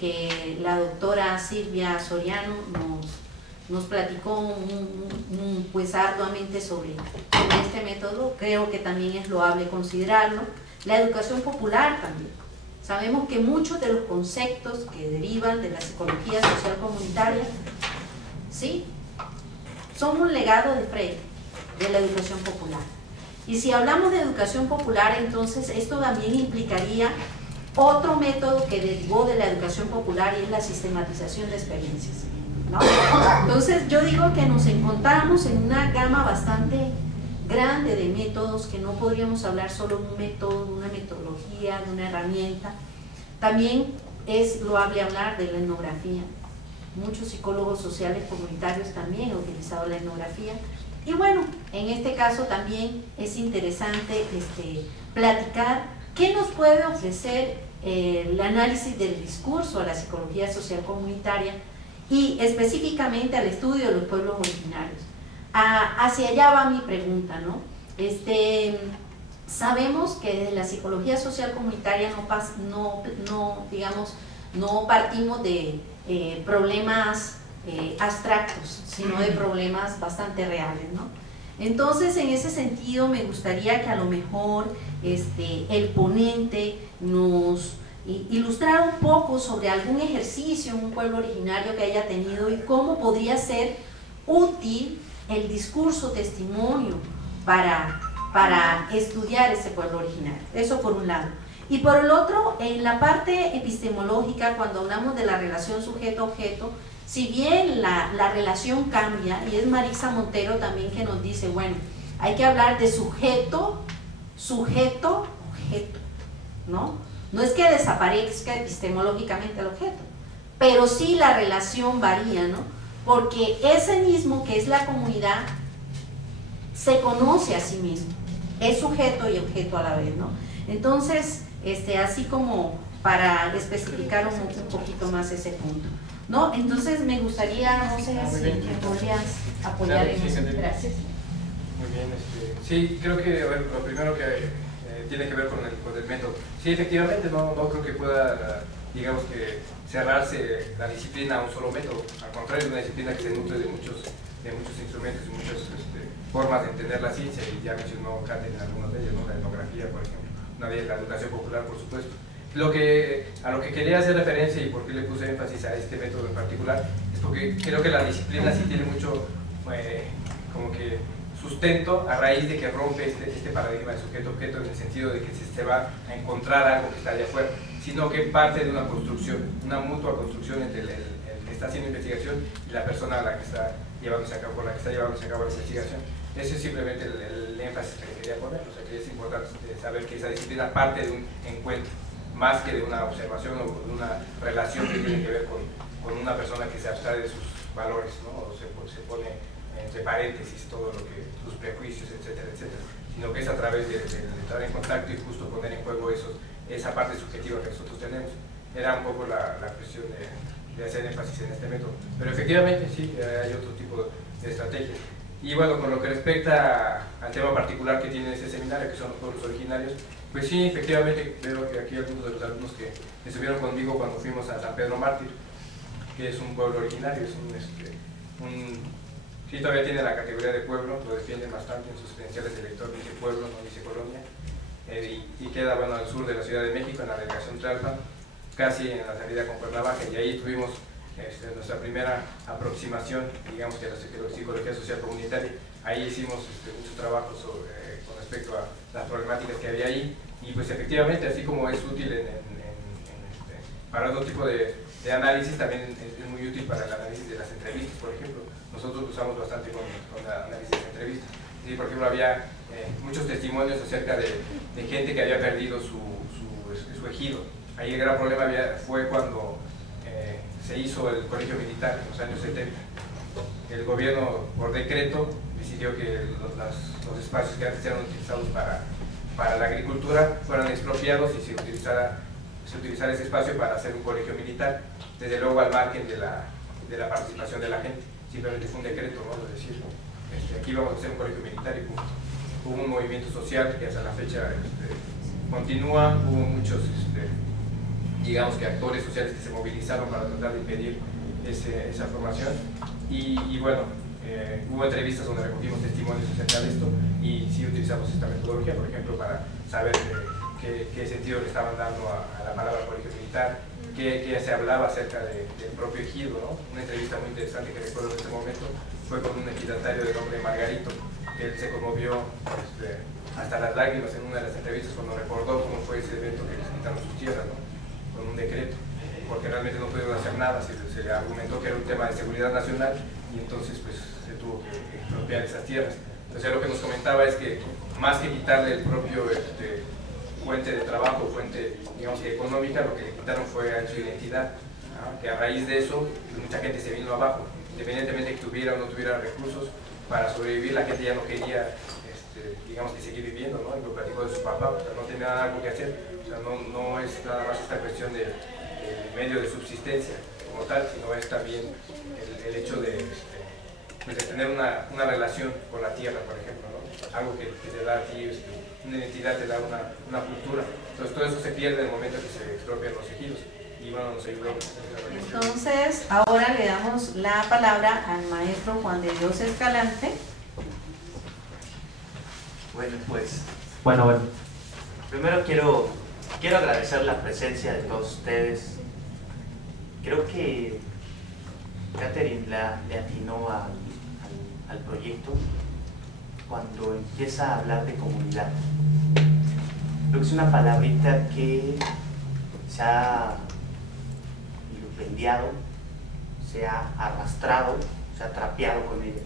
que la doctora Silvia Soriano nos platicó pues arduamente sobre este método. Creo que también es loable considerarlo. La educación popular también. Sabemos que muchos de los conceptos que derivan de la psicología social comunitaria, ¿sí?, son un legado de Freire, de la educación popular. Y si hablamos de educación popular, entonces esto también implicaría otro método que derivó de la educación popular, y es la sistematización de experiencias, ¿no? Entonces yo digo que nos encontramos en una gama bastante grande de métodos, que no podríamos hablar solo de un método, de una metodología, de una herramienta. También es loable hablar de la etnografía. Muchos psicólogos sociales comunitarios también han utilizado la etnografía. Y bueno, en este caso también es interesante platicar qué nos puede ofrecer el análisis del discurso a la psicología social comunitaria y específicamente al estudio de los pueblos originarios. Hacia allá va mi pregunta, ¿no? Sabemos que desde la psicología social comunitaria no partimos de problemas abstractos, sino de problemas bastante reales, ¿no? Entonces, en ese sentido, me gustaría que a lo mejor el ponente nos ilustrara un poco sobre algún ejercicio en un pueblo originario que haya tenido y cómo podría ser útil el discurso testimonio para estudiar ese pueblo originario. Eso por un lado. Y por el otro, en la parte epistemológica, cuando hablamos de la relación sujeto-objeto, si bien la relación cambia, y es Marisa Montero también que nos dice, bueno, hay que hablar de sujeto, objeto, ¿no? No es que desaparezca epistemológicamente el objeto, pero sí la relación varía, ¿no? Porque ese mismo que es la comunidad se conoce a sí mismo, es sujeto y objeto a la vez, ¿no? Entonces, así como para especificar un poquito más ese punto, ¿no? Entonces me gustaría, no sé si me podrías apoyar en eso. Gracias. Muy bien, sí, creo que lo primero que tiene que ver con el método. Sí, efectivamente, no creo que pueda, digamos que cerrarse la disciplina a un solo método. Al contrario, es una disciplina que se nutre de muchos instrumentos y muchas formas de entender la ciencia, y ya mencionó Catherine algunos de ellos, ¿no? La etnografía, por ejemplo, una de la educación popular, por supuesto. A lo que quería hacer referencia y por qué le puse énfasis a este método en particular es porque creo que la disciplina sí tiene mucho como que sustento a raíz de que rompe este paradigma de sujeto-objeto, en el sentido de que se va a encontrar algo que está allá afuera, sino que parte de una construcción, una mutua construcción entre el que está haciendo investigación y la persona a la que está llevándose a cabo, por la que está llevándose a cabo la investigación. Ese es simplemente el énfasis que le quería poner, o sea que es importante saber que esa disciplina parte de un encuentro, más que de una observación o de una relación que tiene que ver con una persona que se abstrae de sus valores, ¿no? O se pone entre paréntesis todo lo que, sus prejuicios, etcétera, etcétera, sino que es a través de entrar en contacto y justo poner en juego esa parte subjetiva que nosotros tenemos. Era un poco la cuestión de hacer énfasis en este método, pero efectivamente sí, hay otro tipo de estrategias. Y bueno, con lo que respecta al tema particular que tiene este seminario, que son los pueblos originarios, pues sí, efectivamente, veo que aquí algunos de los alumnos que estuvieron conmigo cuando fuimos a San Pedro Mártir, que es un pueblo originario, sí, todavía tiene la categoría de pueblo, lo defienden bastante en sus credenciales de elector, dice pueblo, no dice colonia, y queda, bueno, al sur de la Ciudad de México, en la delegación Tlalpan, casi en la salida con Cuernavaca, y ahí tuvimos nuestra primera aproximación, digamos, que a la psicología social comunitaria. Ahí hicimos mucho trabajo con respecto a las problemáticas que había ahí, y pues efectivamente, así como es útil para otro tipo de análisis, también es muy útil para el análisis de las entrevistas, por ejemplo. Nosotros lo usamos bastante con el análisis de entrevistas. Sí, por ejemplo, había muchos testimonios acerca de gente que había perdido su ejido. Ahí el gran problema fue cuando se hizo el colegio militar en los años 70. El gobierno, por decreto, decidió que los espacios que antes eran utilizados para la agricultura fueran expropiados y se utilizara ese espacio para hacer un colegio militar, desde luego al margen de la participación de la gente. Simplemente fue un decreto, ¿no? Es decir, aquí vamos a hacer un colegio militar y punto. Hubo un movimiento social que hasta la fecha continúa, hubo muchos digamos que actores sociales que se movilizaron para tratar de impedir esa formación, y bueno, hubo entrevistas donde recogimos testimonios acerca de esto, y sí utilizamos esta metodología, por ejemplo, para saber qué sentido le estaban dando a la palabra colegio militar, qué se hablaba acerca del propio ejido, ¿no? Una entrevista muy interesante que recuerdo en este momento fue con un ejidatario de nombre Margarito, que él se conmovió hasta las lágrimas en una de las entrevistas cuando recordó cómo fue ese evento que les quitaron sus tierras, ¿no? Con un decreto, porque realmente no pudieron hacer nada, se argumentó que era un tema de seguridad nacional, y entonces pues se tuvo que expropiar esas tierras. Entonces lo que nos comentaba es que más que quitarle el propio fuente de trabajo, fuente, digamos que económica, lo que le quitaron fue a su identidad, ¿no? Que a raíz de eso pues, mucha gente se vino abajo, independientemente de que tuviera o no tuviera recursos para sobrevivir. La gente ya no quería digamos que seguir viviendo, ¿no? Lo platicó de su papá, o sea, no tenía algo que hacer, o sea, no es nada más esta cuestión de medio de subsistencia como tal, sino es también el hecho de tener una relación con la tierra, por ejemplo, ¿no? Algo que te da a ti una identidad, te da una cultura. Entonces todo eso se pierde en el momento que se expropian los ejidos, y bueno, nos ayudó. Entonces ahora le damos la palabra al maestro Juan de Dios Escalante. Bueno, pues, bueno. Primero quiero agradecer la presencia de todos ustedes. Creo que Catherine le atinó al proyecto cuando empieza a hablar de comunidad. Creo que es una palabrita que se ha vilipendiado, se ha arrastrado, se ha trapeado con ella,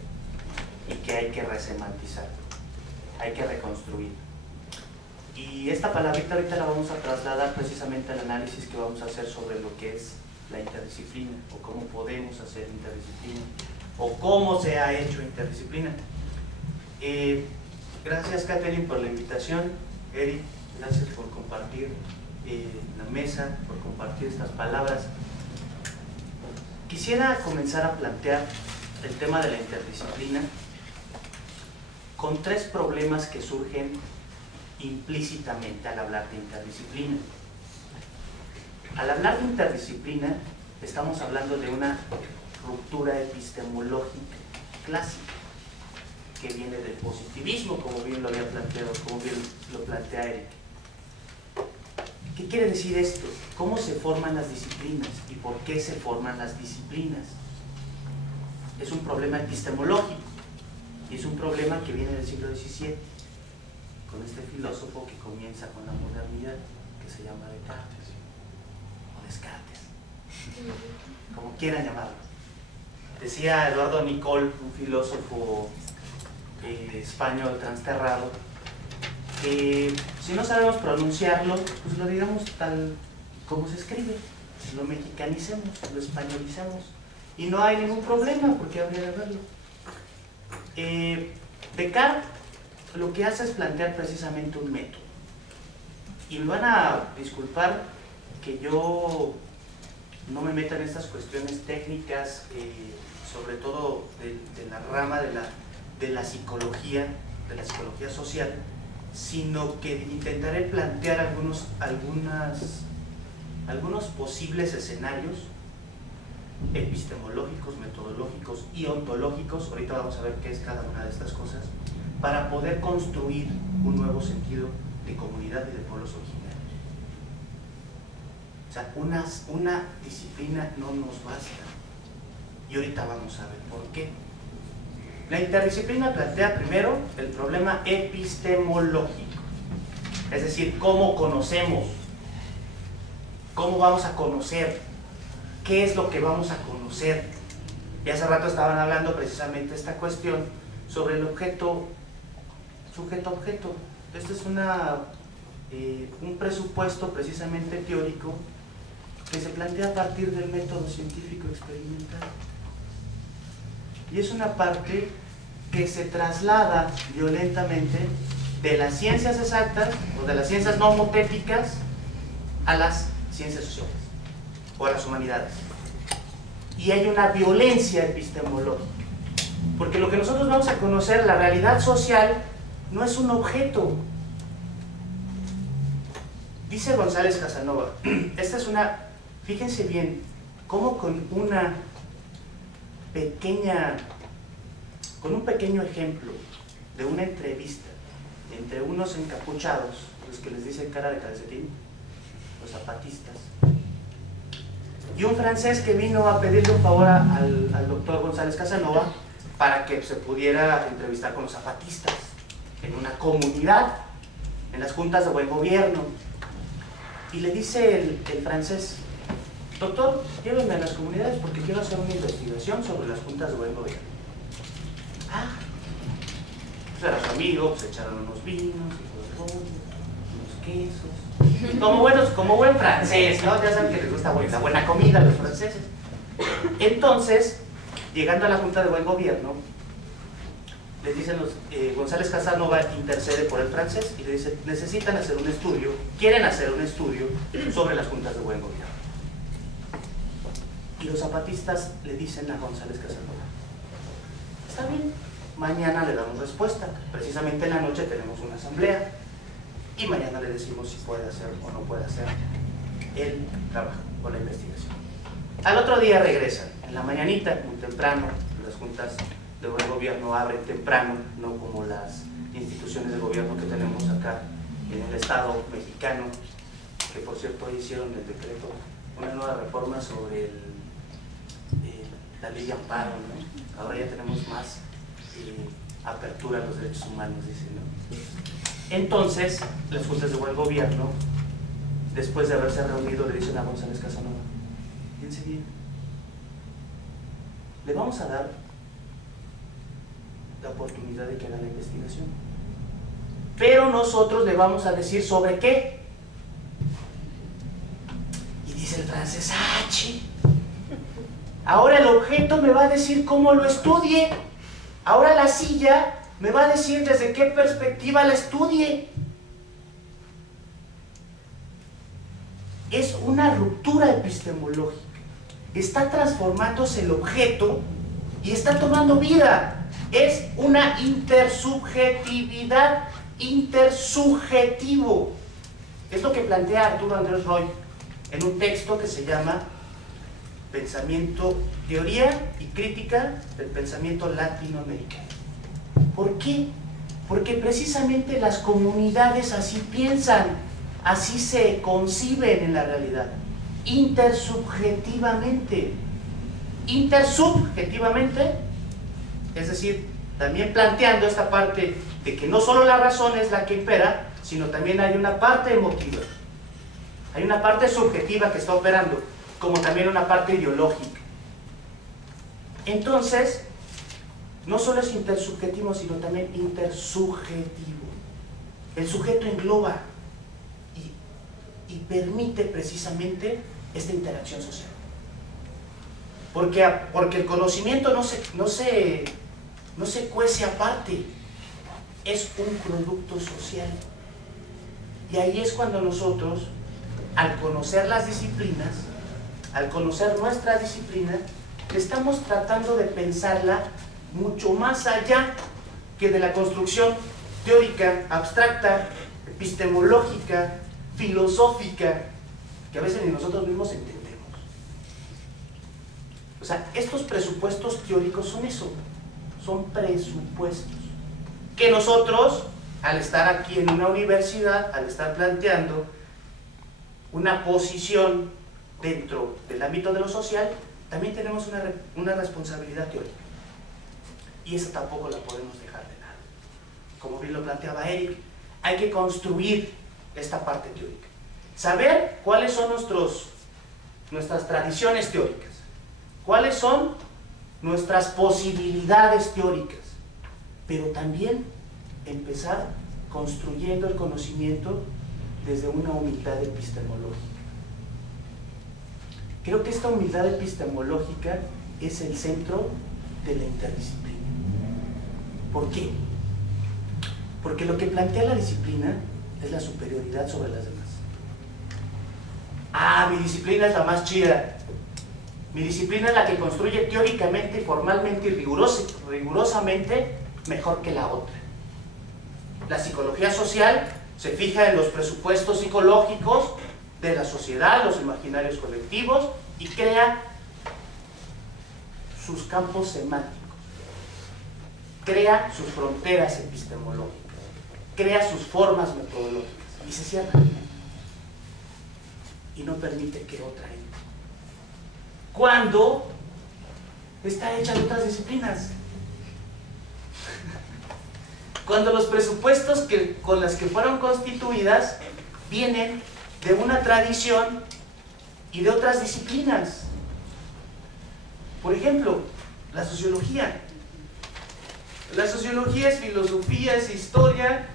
y que hay que resemantizar. Hay que reconstruir. Y esta palabrita ahorita la vamos a trasladar precisamente al análisis que vamos a hacer sobre lo que es la interdisciplina, o cómo podemos hacer interdisciplina, o cómo se ha hecho interdisciplina. Gracias, Catherine, por la invitación. Eric, gracias por compartir la mesa, por compartir estas palabras. Quisiera comenzar a plantear el tema de la interdisciplina con tres problemas que surgen implícitamente al hablar de interdisciplina. Al hablar de interdisciplina, estamos hablando de una ruptura epistemológica clásica que viene del positivismo, como bien lo había planteado, como bien lo plantea Eric. ¿Qué quiere decir esto? ¿Cómo se forman las disciplinas y por qué se forman las disciplinas? Es un problema epistemológico. Y es un problema que viene del siglo XVII, con este filósofo que comienza con la modernidad, que se llama Descartes, o Descartes, como quieran llamarlo. Decía Eduardo Nicol, un filósofo español transterrado, que si no sabemos pronunciarlo, pues lo digamos tal como se escribe, lo mexicanicemos, lo españolicemos, y no hay ningún problema, porque habría de verlo. Descartes lo que hace es plantear precisamente un método, y me van a disculpar que yo no me meta en estas cuestiones técnicas, sobre todo de la rama de la psicología social, sino que intentaré plantear algunos posibles escenarios epistemológicos, metodológicos y ontológicos, ahorita vamos a ver qué es cada una de estas cosas, para poder construir un nuevo sentido de comunidad y de pueblos originarios. O sea, una disciplina no nos basta. Y ahorita vamos a ver por qué. La interdisciplina plantea primero el problema epistemológico, es decir, cómo conocemos, cómo vamos a conocer, qué es lo que vamos a conocer. Y hace rato estaban hablando precisamente esta cuestión sobre el objeto, sujeto-objeto. Este es un presupuesto precisamente teórico que se plantea a partir del método científico experimental. Y es una parte que se traslada violentamente de las ciencias exactas o de las ciencias nomotéticas a las ciencias sociales o a las humanidades. Y hay una violencia epistemológica, porque lo que nosotros vamos a conocer, la realidad social, no es un objeto. Dice González Casanova, esta es una, fíjense bien, cómo con un pequeño ejemplo de una entrevista entre unos encapuchados, los que les dicen cara de calcetín, los zapatistas, y un francés que vino a pedirle un favor al doctor González Casanova para que se pudiera entrevistar con los zapatistas en una comunidad, en las juntas de buen gobierno. Y le dice el francés: doctor, llévenme a las comunidades porque quiero hacer una investigación sobre las juntas de buen gobierno. Ah, pues era su amigo, pues echaron unos vinos, unos quesos, como buen francés, ¿no? Ya saben que les gusta la buena comida a los franceses. Entonces, llegando a la junta de buen gobierno, les dicen González Casanova intercede por el francés y le dice: necesitan hacer un estudio, quieren hacer un estudio sobre las juntas de buen gobierno. Y los zapatistas le dicen a González Casanova: está bien, mañana le damos respuesta, precisamente en la noche tenemos una asamblea y mañana le decimos si puede hacer o no puede hacer el trabajo o la investigación. Al otro día regresan, en la mañanita, muy temprano. Las juntas de buen gobierno abren temprano, no como las instituciones de gobierno que tenemos acá en el Estado mexicano, que por cierto hoy hicieron el decreto, una nueva reforma sobre la ley de amparo, ¿no? Ahora ya tenemos más apertura a los derechos humanos, dicen, ¿no? Entonces, las juntas de buen gobierno, después de haberse reunido, le dicen a González Casanova: fíjense bien, le vamos a dar la oportunidad de que haga la investigación, pero nosotros le vamos a decir sobre qué. Y dice el francés: ¡ah, chi! Ahora el objeto me va a decir cómo lo estudie. Ahora la silla me va a decir desde qué perspectiva la estudie. Es una ruptura epistemológica. Está transformándose el objeto y está tomando vida. Es una intersubjetividad, intersubjetivo. Es lo que plantea Arturo Andrés Roy en un texto que se llama Teoría y crítica del pensamiento latinoamericano. ¿Por qué? Porque precisamente las comunidades así piensan, así se conciben en la realidad, intersubjetivamente. Intersubjetivamente, es decir, también planteando esta parte de que no solo la razón es la que impera, sino también hay una parte emotiva, hay una parte subjetiva que está operando, como también una parte ideológica. Entonces, no solo es intersubjetivo, sino también intersubjetivo. El sujeto engloba y permite precisamente esta interacción social. Porque el conocimiento no se cuece aparte, es un producto social. Y ahí es cuando nosotros, al conocer las disciplinas, al conocer nuestra disciplina, estamos tratando de pensarla mucho más allá que de la construcción teórica, abstracta, epistemológica, filosófica, que a veces ni nosotros mismos entendemos. sea, estos presupuestos teóricos son eso, son presupuestos. Que nosotros, al estar aquí en una universidad, al estar planteando una posición dentro del ámbito de lo social, también tenemos una responsabilidad teórica. Y esa tampoco la podemos dejar de lado. Como bien lo planteaba Eric, hay que construir esta parte teórica. Saber cuáles son nuestras tradiciones teóricas, cuáles son nuestras posibilidades teóricas, pero también empezar construyendo el conocimiento desde una humildad epistemológica. Creo que esta humildad epistemológica es el centro de la interdisciplina. ¿Por qué? Porque lo que plantea la disciplina es la superioridad sobre las demás. Ah, mi disciplina es la más chida. Mi disciplina es la que construye teóricamente, formalmente y rigurosamente mejor que la otra. La psicología social se fija en los presupuestos psicológicos de la sociedad, los imaginarios colectivos, y crea sus campos semánticos, crea sus fronteras epistemológicas, crea sus formas metodológicas y se cierra y no permite que otra entre. Cuando está hecha de otras disciplinas, cuando los presupuestos con las que fueron constituidas vienen de una tradición y de otras disciplinas. Por ejemplo, la sociología. La sociología es filosofía, es historia,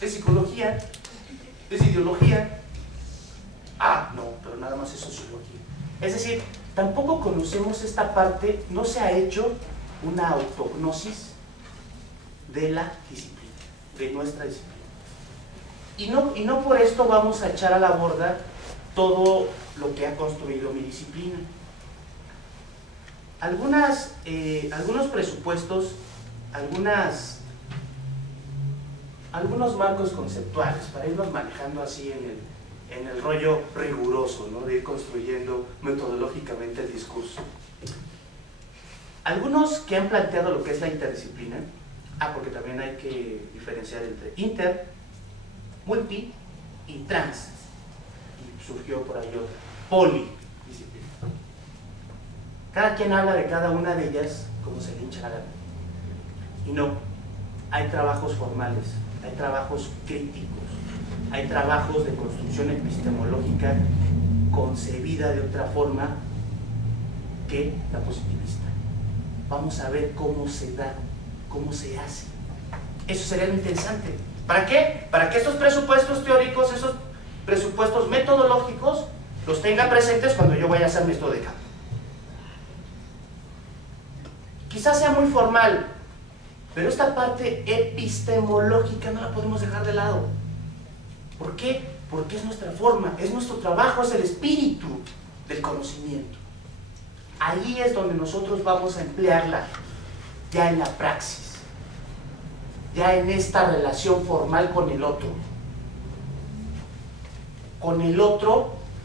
es psicología, es ideología. Ah, no, pero nada más es sociología. Es decir, tampoco conocemos esta parte, no se ha hecho una autognosis de la disciplina, de nuestra disciplina. Y no por esto vamos a echar a la borda todo lo que ha construido mi disciplina. Algunos presupuestos, algunos marcos conceptuales para irnos manejando así en el rollo riguroso, ¿no? De ir construyendo metodológicamente el discurso. Algunos que han planteado lo que es la interdisciplina, porque también hay que diferenciar entre inter, multi y trans, y surgió por ahí otra, polidisciplina. Cada quien habla de cada una de ellas como se le hincha la gana. Y no, hay trabajos formales, hay trabajos críticos, hay trabajos de construcción epistemológica concebida de otra forma que la positivista. Vamos a ver cómo se da, cómo se hace. Eso sería lo interesante. ¿Para qué? Para que estos presupuestos teóricos, esos presupuestos metodológicos, los tenga presentes cuando yo vaya a hacer mi estudio de campo. Quizás sea muy formal, pero esta parte epistemológica no la podemos dejar de lado. ¿Por qué? Porque es nuestra forma, es nuestro trabajo, es el espíritu del conocimiento. Ahí es donde nosotros vamos a emplearla, ya en la praxis, ya en esta relación formal con el otro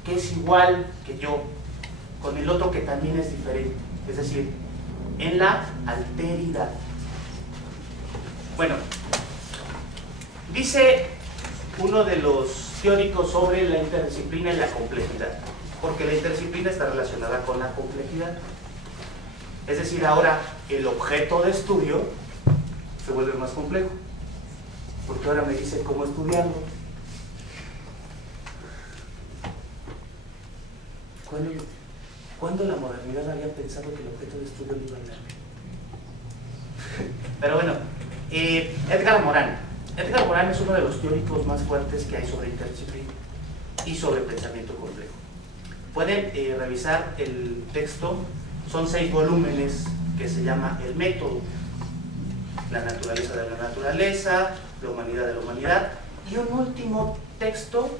que es igual que yo, con el otro que también es diferente, es decir, en la alteridad. Bueno, dice uno de los teóricos sobre la interdisciplina y la complejidad, porque la interdisciplina está relacionada con la complejidad. Es decir, ahora el objeto de estudio se vuelve más complejo, porque ahora me dice cómo estudiarlo. ¿Cuándo la modernidad había pensado que el objeto de estudio lo iba a hablar? Pero bueno, Edgar Morán es uno de los teóricos más fuertes que hay sobre interdisciplina y sobre pensamiento complejo. Pueden revisar el texto, son 6 volúmenes que se llama El Método, La naturaleza de la naturaleza, La humanidad de la humanidad, y un último texto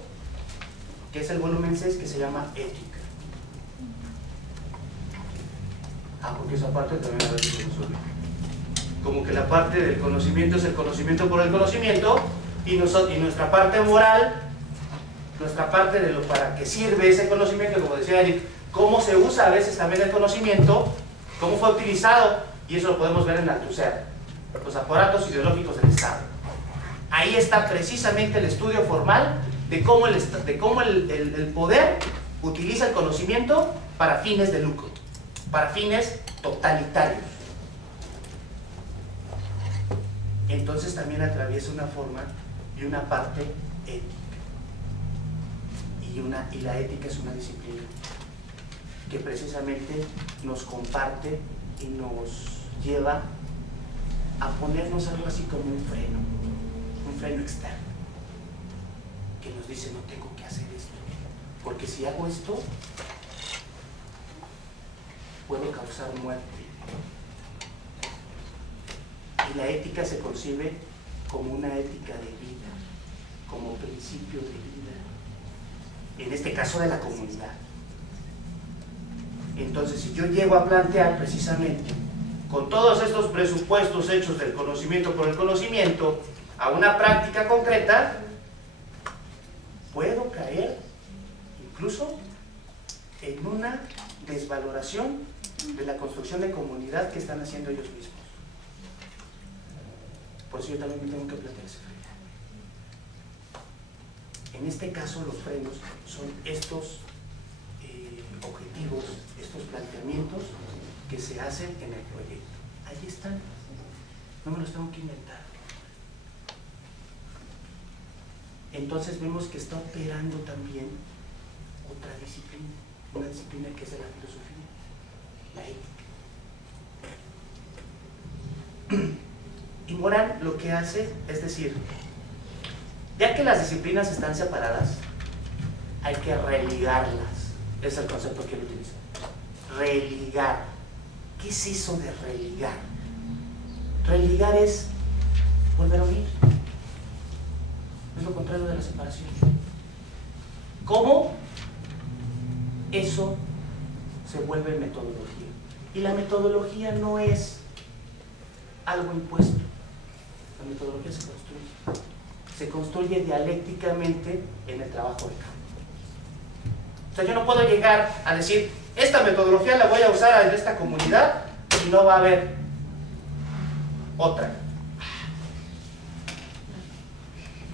que es el volumen 6 que se llama Ética. Porque esa parte también a veces se nos olvida. Como que la parte del conocimiento es el conocimiento por el conocimiento, y nuestra parte moral, nuestra parte de lo para que sirve ese conocimiento, como decía Eric, cómo se usa a veces también el conocimiento, cómo fue utilizado, y eso lo podemos ver en Althusser, los aparatos ideológicos del Estado. Ahí está precisamente el estudio formal de cómo el poder utiliza el conocimiento para fines de lucro, para fines totalitarios. Entonces también atraviesa una forma y una parte ética. Y la ética es una disciplina que precisamente nos comparte y nos lleva a ponernos algo así como un freno externo, que nos dice: no tengo que hacer esto, porque si hago esto, puedo causar muerte. Y la ética se concibe como una ética de vida, como principio de vida, en este caso de la comunidad. Entonces, si yo llego a plantear precisamente, con todos estos presupuestos hechos del conocimiento por el conocimiento, a una práctica concreta, puedo caer incluso en una desvaloración de la construcción de comunidad que están haciendo ellos mismos. Por eso yo también me tengo que plantear ese freno. En este caso, los frenos son estos objetivos, estos planteamientos que se hacen en el proyecto. Ahí están, no me los tengo que inventar. Entonces vemos que está operando también otra disciplina, una disciplina que es de la filosofía, la ética. Y Morán lo que hace es decir, ya que las disciplinas están separadas, hay que religarlas. Es el concepto que él utiliza. Religar. ¿Qué es eso de religar? Religar es volver a unir. Es lo contrario de la separación. ¿Cómo? Eso se vuelve metodología. Y la metodología no es algo impuesto. La metodología se construye. Se construye dialécticamente en el trabajo de campo. O sea, yo no puedo llegar a decir, esta metodología la voy a usar en esta comunidad y no va a haber otra.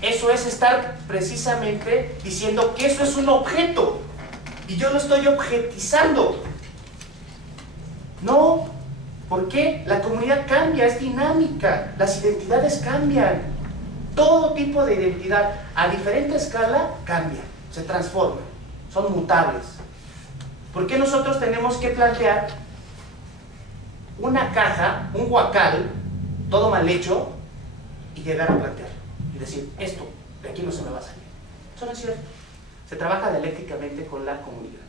Eso es estar precisamente diciendo que eso es un objeto y yo lo estoy objetizando. No, ¿por qué? La comunidad cambia, es dinámica, las identidades cambian. Todo tipo de identidad a diferente escala cambia, se transforma, son mutables. ¿Por qué nosotros tenemos que plantear una caja, un huacal, todo mal hecho, y llegar a plantear y decir, esto de aquí no se me va a salir? Eso no es cierto. Se trabaja dialécticamente con la comunidad.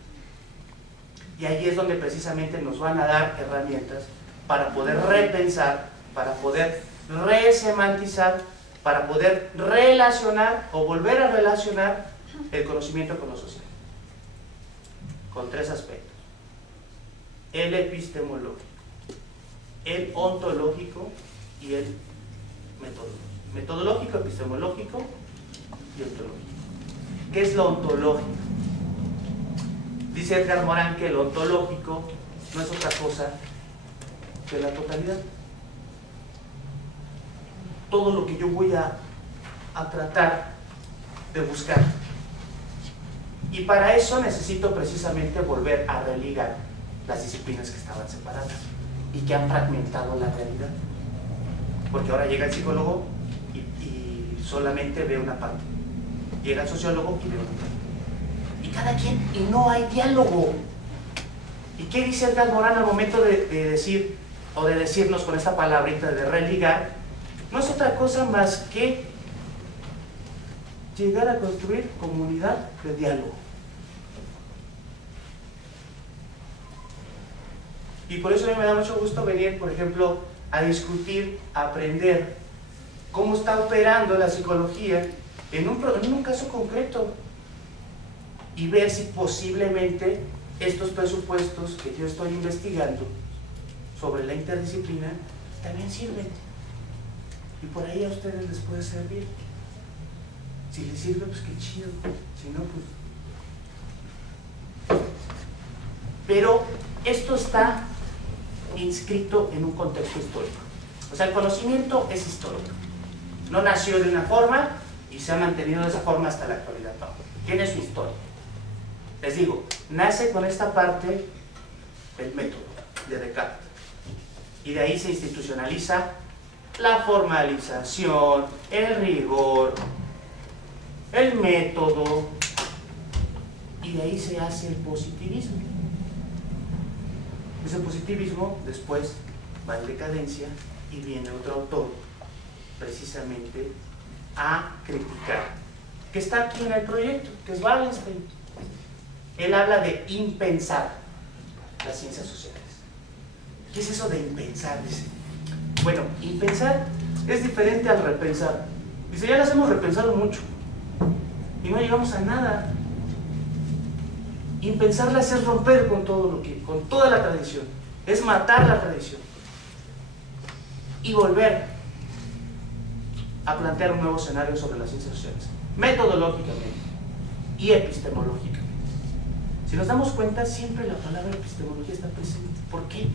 Y ahí es donde precisamente nos van a dar herramientas para poder repensar, para poder resemantizar, para poder relacionar o volver a relacionar el conocimiento con lo social. Con tres aspectos: el epistemológico, el ontológico y el metodológico. Metodológico, epistemológico y ontológico. ¿Qué es lo ontológico? Dice Edgar Morán que lo ontológico no es otra cosa que la totalidad. Todo lo que yo voy a tratar de buscar. Y para eso necesito precisamente volver a religar las disciplinas que estaban separadas y que han fragmentado la realidad. Porque ahora llega el psicólogo y solamente ve una parte. Llega el sociólogo y ve otra parte. Y cada quien, y no hay diálogo. ¿Y qué dice Edgar Morán al momento de decir, o de decirnos con esta palabrita de religar? No es otra cosa más que llegar a construir comunidad de diálogo. Y por eso a mí me da mucho gusto venir, por ejemplo, a discutir, a aprender cómo está operando la psicología en un caso concreto y ver si posiblemente estos presupuestos que yo estoy investigando sobre la interdisciplina también sirven. Y por ahí a ustedes les puede servir. Si les sirve, pues qué chido. Si no, pues... pero esto está inscrito en un contexto histórico. O sea, el conocimiento es histórico. No nació de una forma y se ha mantenido de esa forma hasta la actualidad. No, tiene su historia. Les digo, nace con esta parte del método de Descartes. Y de ahí se institucionaliza la formalización, el rigor, el método, y de ahí se hace el positivismo. Ese positivismo después va en decadencia y viene otro autor precisamente a criticar, que está aquí en el proyecto, que es Wallenstein. Él habla de impensar las ciencias sociales. ¿Qué es eso de impensar? Dice. Bueno, impensar es diferente al repensar. Dice, ya las hemos repensado mucho y no llegamos a nada. Impensarlas es romper con toda la tradición, es matar la tradición y volver a plantear un nuevo escenario sobre las ciencias sociales, metodológicamente y epistemológicamente. Si nos damos cuenta, siempre la palabra epistemología está presente. ¿Por qué?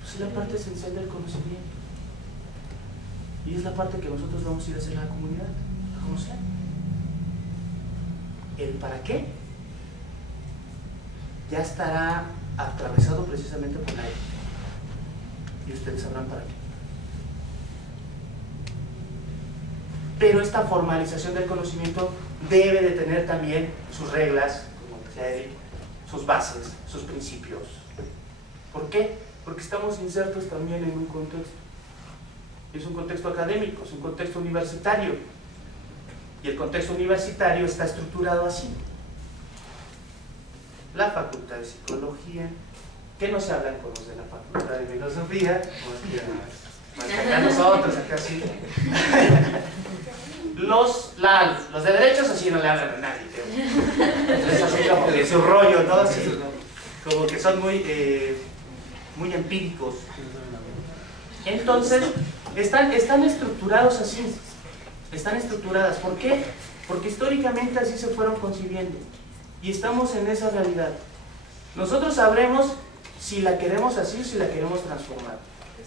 Pues es la parte esencial del conocimiento y es la parte que nosotros vamos a ir a hacer a la comunidad, a conocer. ¿El para qué? Ya estará atravesado precisamente por la ética y ustedes sabrán para qué. Pero esta formalización del conocimiento debe de tener también sus reglas, como decía Eric, sus bases, sus principios. ¿Por qué? Porque estamos insertos también en un contexto. Es un contexto académico, es un contexto universitario. Y el contexto universitario está estructurado así. La Facultad de Psicología, que no se hablan con los de la Facultad de Filosofía, más que acá nosotros, acá sí. Los de derechos así no le hablan a nadie, es así como de su rollo, ¿no? Así, como que son muy empíricos. Entonces, están estructurados así, están estructuradas. ¿Por qué? Porque históricamente así se fueron concibiendo. Y estamos en esa realidad. Nosotros sabremos si la queremos así o si la queremos transformar.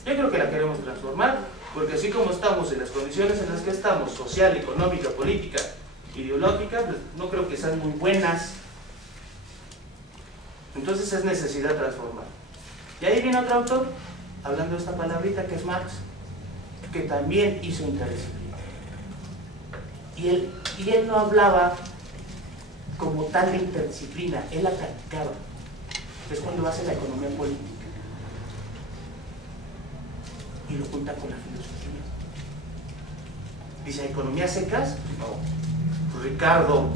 Yo creo que la queremos transformar, porque así como estamos en las condiciones en las que estamos, social, económica, política, ideológica, pues no creo que sean muy buenas. Entonces es necesidad transformar. Y ahí viene otro autor, hablando de esta palabrita que es Marx, que también hizo interdisciplina. Y él no hablaba como tal de interdisciplina, él la practicaba. Es cuando hace la economía política y lo junta con la filosofía. Dice, ¿economía secas? No. Pues Ricardo,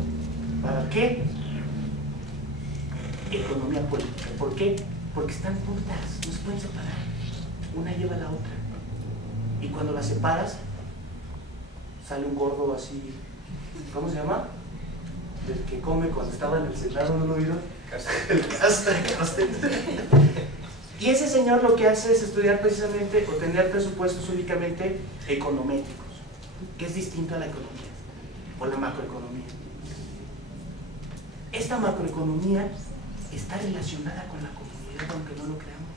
¿para qué? Economía política. ¿Por qué? Porque están juntas, no se pueden separar. Una lleva a la otra. Y cuando las separas, sale un gordo así, ¿cómo se llama? Del que come cuando estaba en el Senado, ¿no lo vieron? El Caster. Y ese señor lo que hace es estudiar precisamente o tener presupuestos únicamente econométricos, que es distinto a la economía o la macroeconomía. Esta macroeconomía está relacionada con la comunidad, aunque no lo creamos,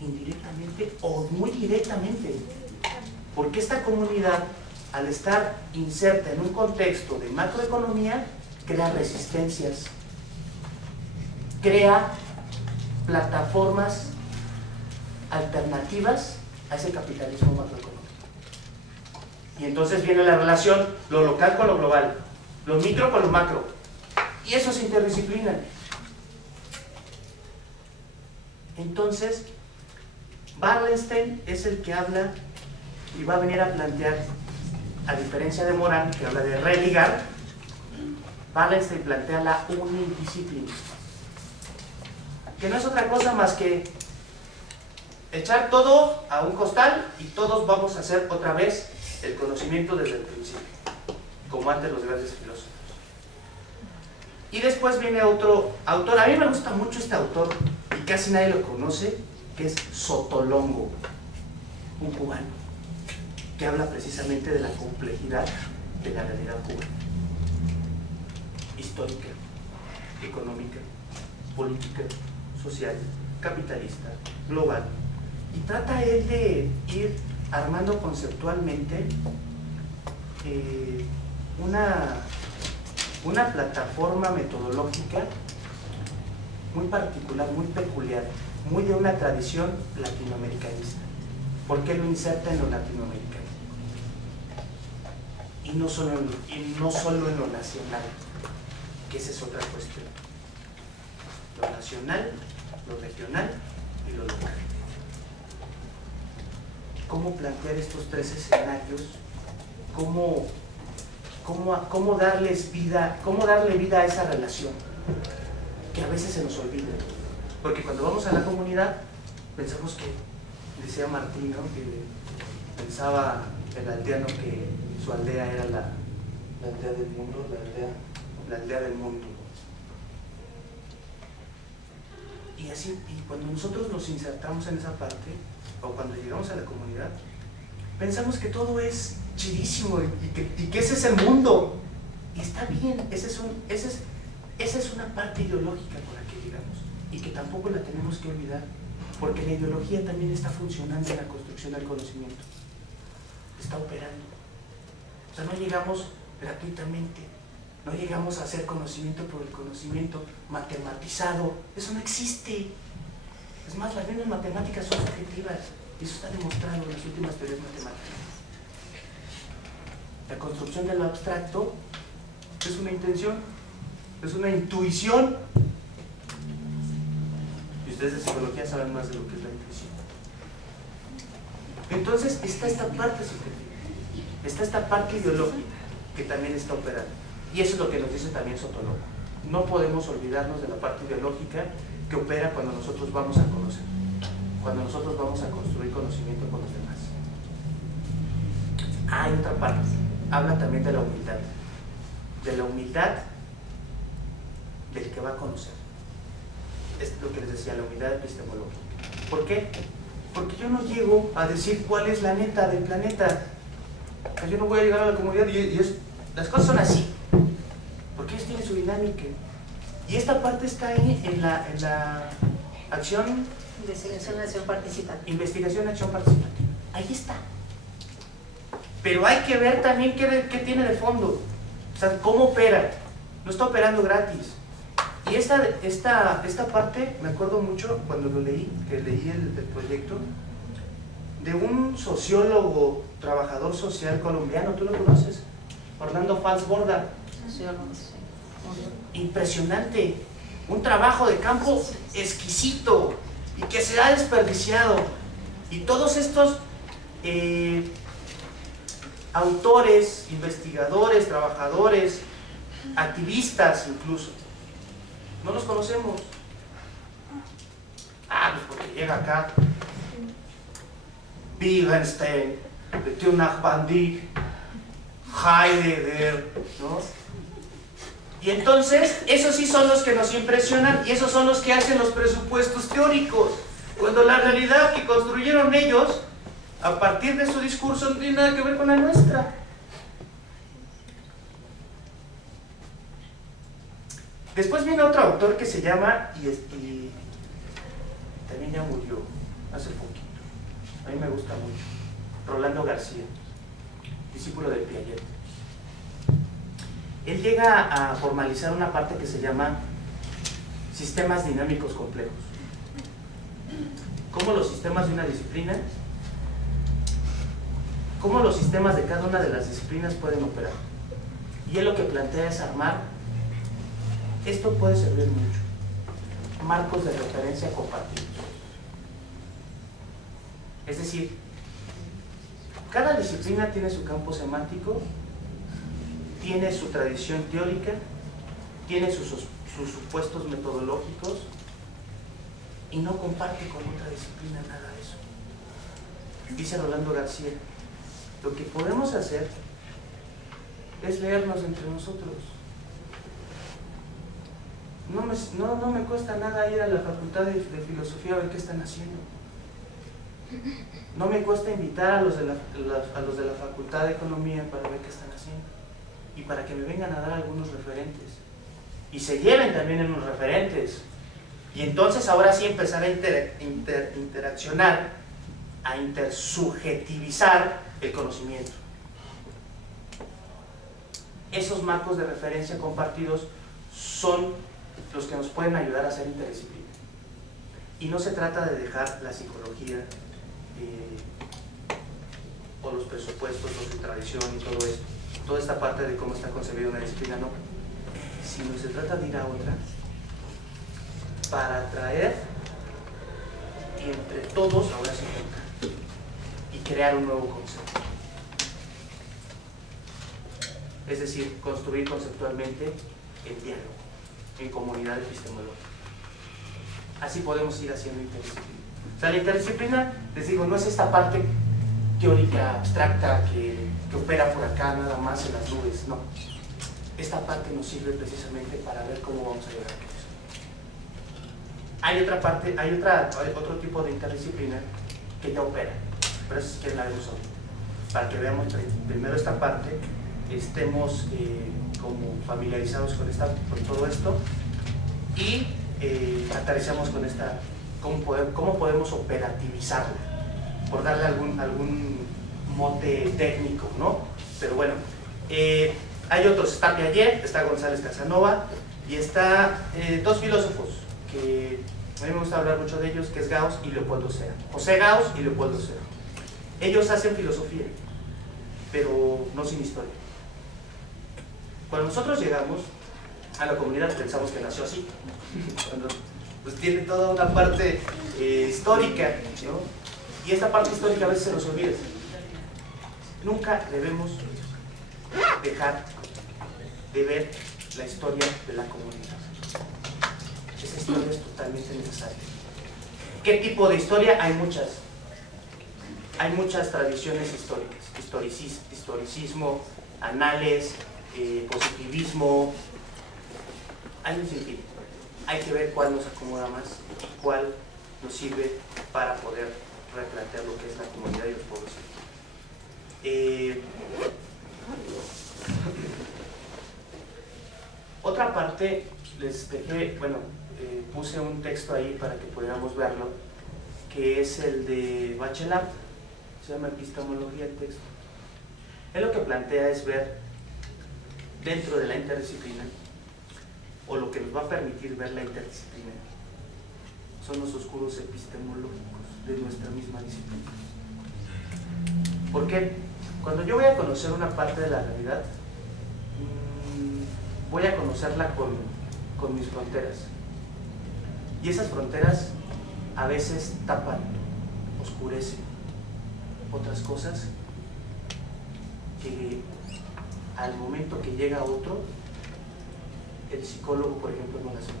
indirectamente o muy directamente, porque esta comunidad, al estar inserta en un contexto de macroeconomía, crea resistencias, crea plataformas alternativas a ese capitalismo macroeconómico. Y entonces viene la relación, lo local con lo global, lo micro con lo macro, y eso es interdisciplina. Entonces, Wallenstein es el que habla y va a venir a plantear, a diferencia de Morán, que habla de religar, Wallenstein plantea la unidisciplina, que no es otra cosa más que echar todo a un costal y todos vamos a hacer otra vez el conocimiento desde el principio, como antes los grandes filósofos. Y después viene otro autor, a mí me gusta mucho este autor y casi nadie lo conoce, que es Sotolongo, un cubano, que habla precisamente de la complejidad de la realidad cubana, histórica, económica política, social, capitalista, global, y trata él de ir armando conceptualmente una plataforma metodológica muy particular, muy peculiar, muy de una tradición latinoamericanista. ¿Por qué lo inserta en lo latinoamericano? Y no solo en lo nacional, que esa es otra cuestión. Lo nacional, lo regional y lo local. ¿Cómo plantear estos tres escenarios? ¿Cómo darle vida a esa relación? Que a veces se nos olvida. Porque cuando vamos a la comunidad, pensamos que, decía Martín, ¿no?, que pensaba el aldeano que su aldea era la aldea del mundo, la aldea del mundo. Y así, y cuando nosotros nos insertamos en esa parte, o cuando llegamos a la comunidad, pensamos que todo es chidísimo y que ese es el mundo. Y está bien, esa es una parte ideológica por la que llegamos y que tampoco la tenemos que olvidar, porque la ideología también está funcionando en la construcción del conocimiento, está operando. O sea, no llegamos gratuitamente, no llegamos a hacer conocimiento por el conocimiento matematizado, eso no existe. Es más, las mismas matemáticas son subjetivas y eso está demostrado en las últimas teorías matemáticas. La construcción de lo abstracto es una intención, es una intuición. Y ustedes de psicología saben más de lo que es la intuición. Entonces está esta parte subjetiva, está esta parte ideológica que también está operando. Y eso es lo que nos dice también Sotoloco. No podemos olvidarnos de la parte ideológica que opera cuando nosotros vamos a conocer, cuando nosotros vamos a construir conocimiento con los demás. Hay otra parte, habla también de la humildad del que va a conocer. Es lo que les decía, la humildad epistemológica. ¿Por qué? Porque yo no llego a decir cuál es la neta del planeta. Yo no voy a llegar a la comunidad las cosas son así, porque ellos tienen su dinámica. Y esta parte está ahí en la acción... Investigación, acción participativa. Investigación, acción participativa. Ahí está. Pero hay que ver también qué tiene de fondo. O sea, cómo opera. No está operando gratis. Y esta parte, me acuerdo mucho cuando lo leí, que leí el proyecto, de un sociólogo, trabajador social colombiano, ¿tú lo conoces? Orlando Falsborda. Impresionante, un trabajo de campo exquisito y que se ha desperdiciado. Y todos estos autores, investigadores, trabajadores, activistas incluso, no los conocemos. Pues porque llega acá Wittgenstein, Thunach-Bandig, Heidegger, ¿no? Y entonces, esos sí son los que nos impresionan y esos son los que hacen los presupuestos teóricos, cuando la realidad que construyeron ellos, a partir de su discurso, no tiene nada que ver con la nuestra. Después viene otro autor que se llama, y también ya murió hace poquito, a mí me gusta mucho, Rolando García, discípulo de Piaget. Él llega a formalizar una parte que se llama sistemas dinámicos complejos. Cómo los sistemas de una disciplina, cómo los sistemas de cada una de las disciplinas pueden operar. Y él lo que plantea es armar, esto puede servir mucho, marcos de referencia compartidos. Es decir, cada disciplina tiene su campo semántico, tiene su tradición teórica, tiene sus supuestos metodológicos y no comparte con otra disciplina nada de eso. Dice Rolando García, lo que podemos hacer es leernos entre nosotros. No me cuesta nada ir a la facultad de filosofía a ver qué están haciendo. No me cuesta invitar a los de la facultad de economía para ver qué están haciendo y para que me vengan a dar algunos referentes y se lleven también en los referentes, Y entonces ahora sí empezar a interaccionar, a intersubjetivizar el conocimiento. Esos marcos de referencia compartidos son los que nos pueden ayudar a ser interdisciplina. Y no se trata de dejar la psicología o los presupuestos, los de tradición y todo esto, toda esta parte de cómo está concebida una disciplina, no, sino se trata de ir a otra para atraer y entre todos ahora sí tocar y crear un nuevo concepto. Es decir, construir conceptualmente el diálogo en comunidad epistemológica. Así podemos ir haciendo interdisciplina. O sea, la interdisciplina, les digo, no es esta parte teórica abstracta que opera por acá nada más en las nubes, no. Esta parte nos sirve precisamente para ver cómo vamos a llegar a eso. Hay otra parte, hay otro tipo de interdisciplina que ya opera, pero eso si quieren la vemos ahorita, para que veamos primero esta parte, estemos como familiarizados con todo esto y aterrizamos con esta, cómo podemos operativizarla, por darle algún mote técnico, ¿no? Pero bueno, hay otros, está Piaget, está González Casanova y está dos filósofos que a mí me gusta hablar mucho de ellos, que es Gauss y Leopoldo Sea. José Gauss y Leopoldo Sea. Ellos hacen filosofía, pero no sin historia. Cuando nosotros llegamos a la comunidad pensamos que nació así, cuando pues tiene toda una parte histórica, ¿no? Y esta parte histórica a veces se nos olvida. Nunca debemos dejar de ver la historia de la comunidad. Esa historia es totalmente necesaria. ¿Qué tipo de historia? Hay muchas. Hay muchas tradiciones históricas. Historicismo, anales, positivismo. Hay un sinfín. Hay que ver cuál nos acomoda más, cuál nos sirve para poder replantear lo que es la comunidad y los pueblos. Otra parte, les dejé, bueno, puse un texto ahí para que pudiéramos verlo, que es el de Bachelard, se llama Epistemología del Texto. Él lo que plantea es ver dentro de la interdisciplina, o lo que nos va a permitir ver la interdisciplina, son los oscuros epistemológicos de nuestra misma disciplina. ¿Por qué? Cuando yo voy a conocer una parte de la realidad, voy a conocerla con mis fronteras. Y esas fronteras a veces tapan, oscurecen otras cosas que al momento que llega otro, el psicólogo, por ejemplo, no las ve.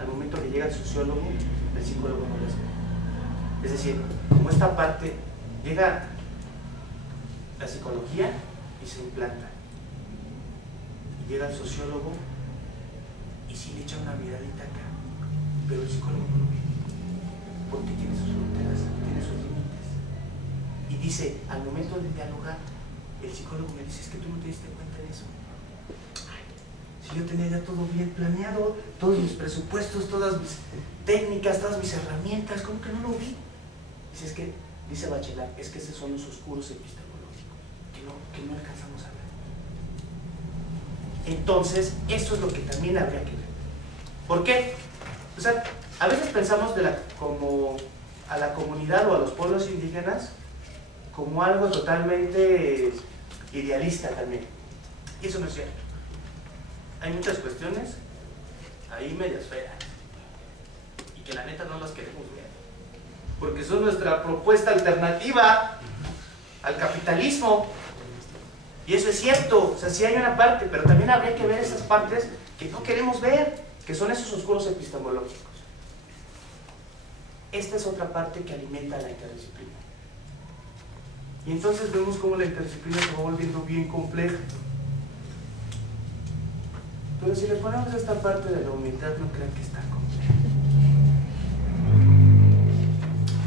Al momento que llega el sociólogo, el psicólogo no las ve. Es decir, como esta parte llega la psicología y se implanta. Y llega el sociólogo y sí le echa una miradita acá, pero el psicólogo no lo ve, porque tiene sus fronteras, tiene sus límites. Y dice, al momento de dialogar, el psicólogo me dice, es que tú no te diste cuenta de eso. Ay, si yo tenía ya todo bien planeado, todos mis presupuestos, todas mis técnicas, todas mis herramientas, ¿cómo que no lo vi? Dice, es que, dice Bachelard, es que esos son los oscuros epistemológicos, que no alcanzamos a ver. Entonces, eso es lo que también habría que ver. ¿Por qué? O sea, a veces pensamos como a la comunidad o a los pueblos indígenas como algo totalmente idealista también. Y eso no es cierto. Hay muchas cuestiones ahí medias feas y que la neta no las queremos ver, porque son nuestra propuesta alternativa al capitalismo. Y eso es cierto, o sea, sí hay una parte, pero también habría que ver esas partes que no queremos ver, que son esos oscuros epistemológicos. Esta es otra parte que alimenta la interdisciplina. Y entonces vemos cómo la interdisciplina se va volviendo bien compleja. Pero si le ponemos esta parte de la humildad, no crean que está compleja.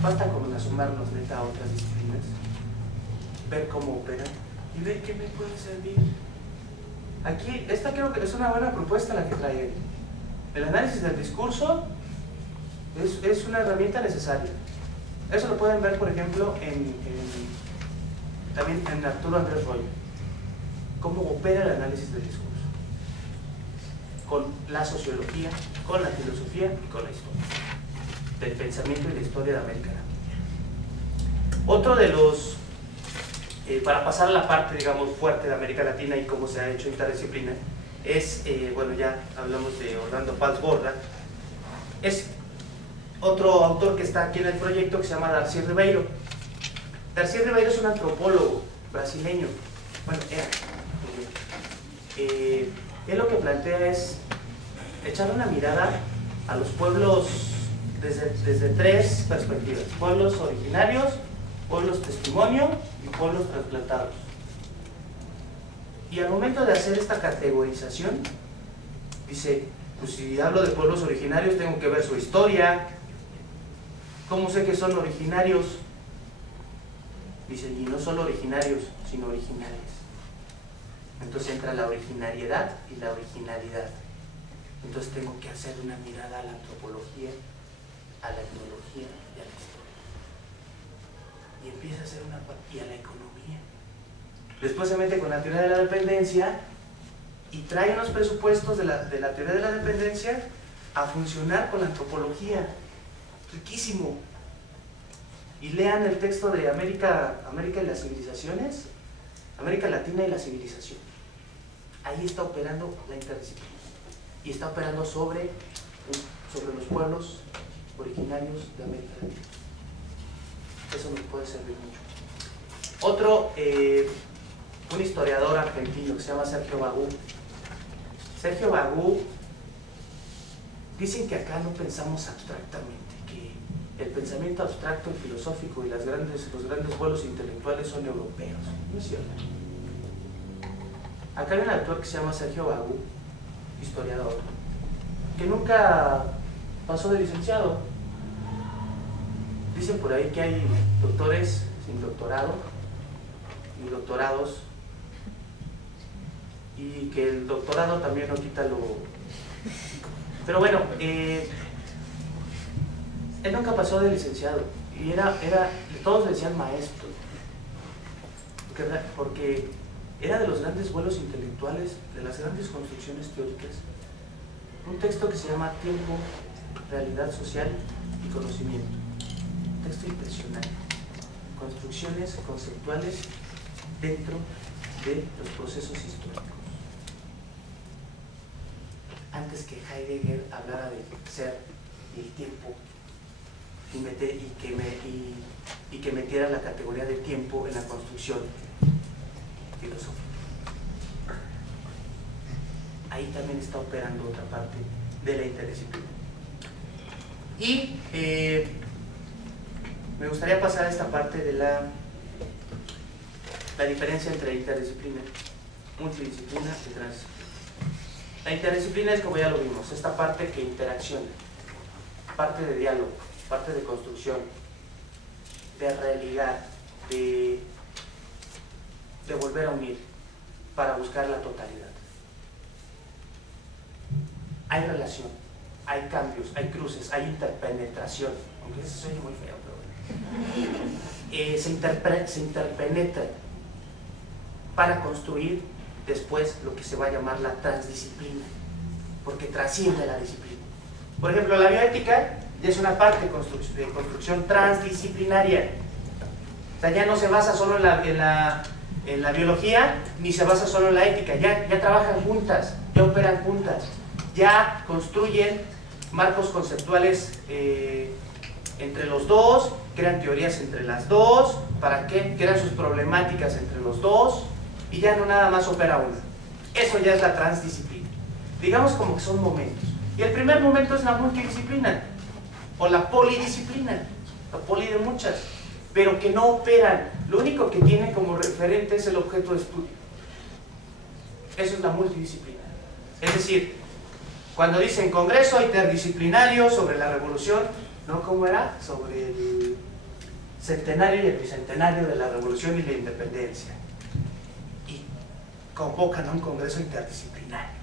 Basta con asomarnos neta a otras disciplinas, ver cómo operan y ver qué me puede servir. Aquí, esta creo que es una buena propuesta la que trae él. El análisis del discurso es una herramienta necesaria. Eso lo pueden ver, por ejemplo, también en Arturo Andrés Royo. Cómo opera el análisis del discurso. Con la sociología, con la filosofía y con la historia. Del pensamiento y la historia de América Latina. Otro de los, para pasar a la parte, digamos, fuerte de América Latina y cómo se ha hecho interdisciplina, es, bueno, ya hablamos de Orlando Paz Borda, es otro autor que está aquí en el proyecto que se llama Darcy Ribeiro. Darcy Ribeiro es un antropólogo brasileño, bueno, él lo que plantea es echar una mirada a los pueblos desde tres perspectivas: pueblos originarios, pueblos testimonio y pueblos trasplantados. Y al momento de hacer esta categorización, dice, pues si hablo de pueblos originarios tengo que ver su historia. ¿Cómo sé que son originarios? Dice, y no solo originarios, sino originales. Entonces entra la originariedad y la originalidad. Entonces tengo que hacer una mirada a la antropología, a la etnología y a la historia. Y empieza a hacer una parte, y a la economía. Después se mete con la teoría de la dependencia y trae unos presupuestos de la teoría de la dependencia a funcionar con la antropología. Riquísimo. Y lean el texto de América y las civilizaciones, América Latina y la civilización. Ahí está operando la interdisciplina. Y está operando sobre los pueblos originarios de América Latina. Eso nos puede servir mucho. Otro, un historiador argentino que se llama Sergio Bagú. Sergio Bagú, dicen que acá no pensamos abstractamente, que el pensamiento abstracto y filosófico y los grandes vuelos intelectuales son europeos. No es cierto. Acá hay un autor que se llama Sergio Bagú, historiador, que nunca pasó de licenciado. Dicen por ahí que hay doctores sin doctorado y doctorados, y que el doctorado también no quita lo... Pero bueno, él nunca pasó de licenciado y todos le decían maestro, porque era de los grandes vuelos intelectuales, de las grandes construcciones teóricas. Un texto que se llama Tiempo, Realidad Social y Conocimiento. Un texto impresionante. Construcciones conceptuales dentro de los procesos históricos. Antes que Heidegger hablara del ser y el tiempo y que metiera la categoría de tiempo en la construcción filosófica. Ahí también está operando otra parte de la interdisciplina. Y me gustaría pasar a esta parte de la diferencia entre interdisciplina, multidisciplina y transdisciplina. La interdisciplina es, como ya lo vimos, esta parte que interacciona, parte de diálogo, parte de construcción, de religar, de volver a unir para buscar la totalidad. Hay relación, hay cambios, hay cruces, hay interpenetración, aunque eso suena muy feo, pero bueno. Se interpenetra para construir después lo que se va a llamar la transdisciplina, porque trasciende la disciplina. Por ejemplo, la bioética ya es una parte de construcción transdisciplinaria. O sea, ya no se basa solo en la biología, ni se basa solo en la ética, ya trabajan juntas, ya operan juntas, ya construyen marcos conceptuales entre los dos, crean teorías entre las dos, ¿para qué? Crean sus problemáticas entre los dos, y ya no nada más opera una. Eso ya es la transdisciplina. Digamos como que son momentos. Y el primer momento es la multidisciplina, o la polidisciplina, la poli de muchas, pero que no operan. Lo único que tienen como referente es el objeto de estudio. Eso es la multidisciplina. Es decir, cuando dicen Congreso Interdisciplinario sobre la Revolución, ¿no? ¿Cómo era? Sobre el centenario y el bicentenario de la Revolución y la Independencia. Y convocan a un Congreso Interdisciplinario.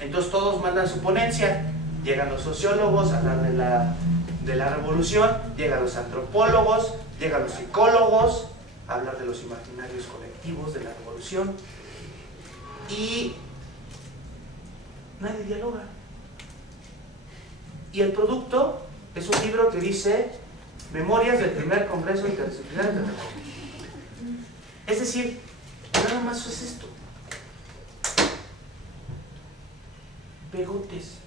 Entonces todos mandan su ponencia, Llegan los sociólogos a hablar de la revolución, llegan los antropólogos, llegan los psicólogos a hablar de los imaginarios colectivos de la revolución y nadie dialoga. Y el producto es un libro que dice Memorias del primer Congreso Interdisciplinario de Antropología. Es decir, nada más es esto. Pegotes.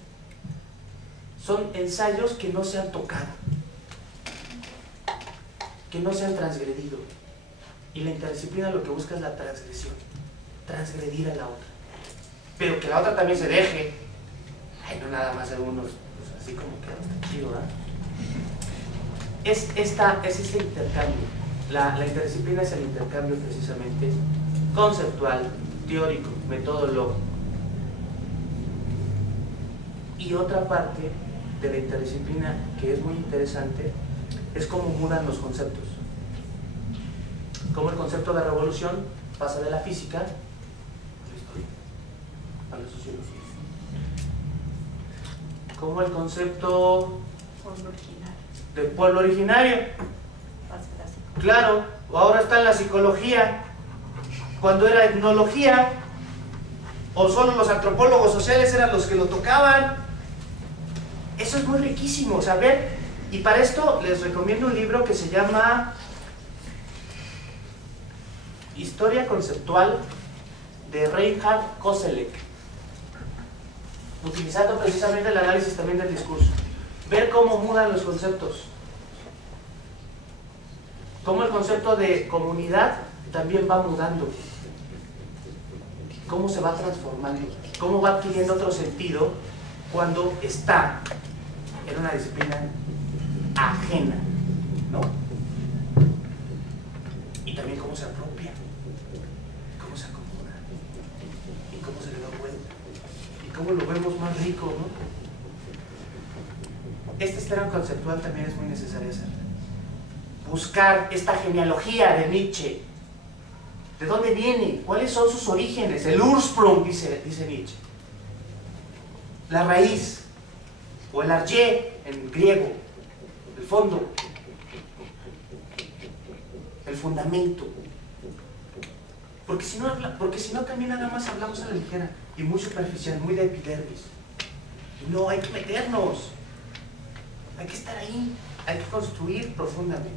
Son ensayos que no se han tocado, que no se han transgredido. Y la interdisciplina lo que busca es la transgresión, transgredir a la otra. Pero que la otra también se deje. Ay, no nada más algunos, pues así como que está chido, ¿verdad? Es este intercambio. La interdisciplina es el intercambio precisamente conceptual, teórico, metodológico. Y otra parte de la interdisciplina que es muy interesante es cómo mudan los conceptos. Cómo el concepto de revolución pasa de la física a la historia, a la sociología. Cómo el concepto de pueblo originario, claro, ahora está en la psicología, cuando era etnología, o solo los antropólogos sociales eran los que lo tocaban. Eso es muy riquísimo, saber. Y para esto les recomiendo un libro que se llama Historia Conceptual de Reinhard Koselleck, utilizando precisamente el análisis también del discurso. Ver cómo mudan los conceptos. Cómo el concepto de comunidad también va mudando. Cómo se va transformando. Cómo va adquiriendo otro sentido cuando está en una disciplina ajena, ¿no? Y también cómo se apropia, cómo se acomoda, y cómo se le da vuelta, y cómo lo vemos más rico, ¿no? Este estereo conceptual también es muy necesario hacer. Buscar esta genealogía de Nietzsche. ¿De dónde viene? ¿Cuáles son sus orígenes? El Ursprung, dice Nietzsche. La raíz, o el arjé en griego, el fondo, el fundamento. Porque si no también nada más hablamos a la ligera y muy superficial, muy de epidermis. No, hay que meternos, hay que estar ahí, hay que construir profundamente.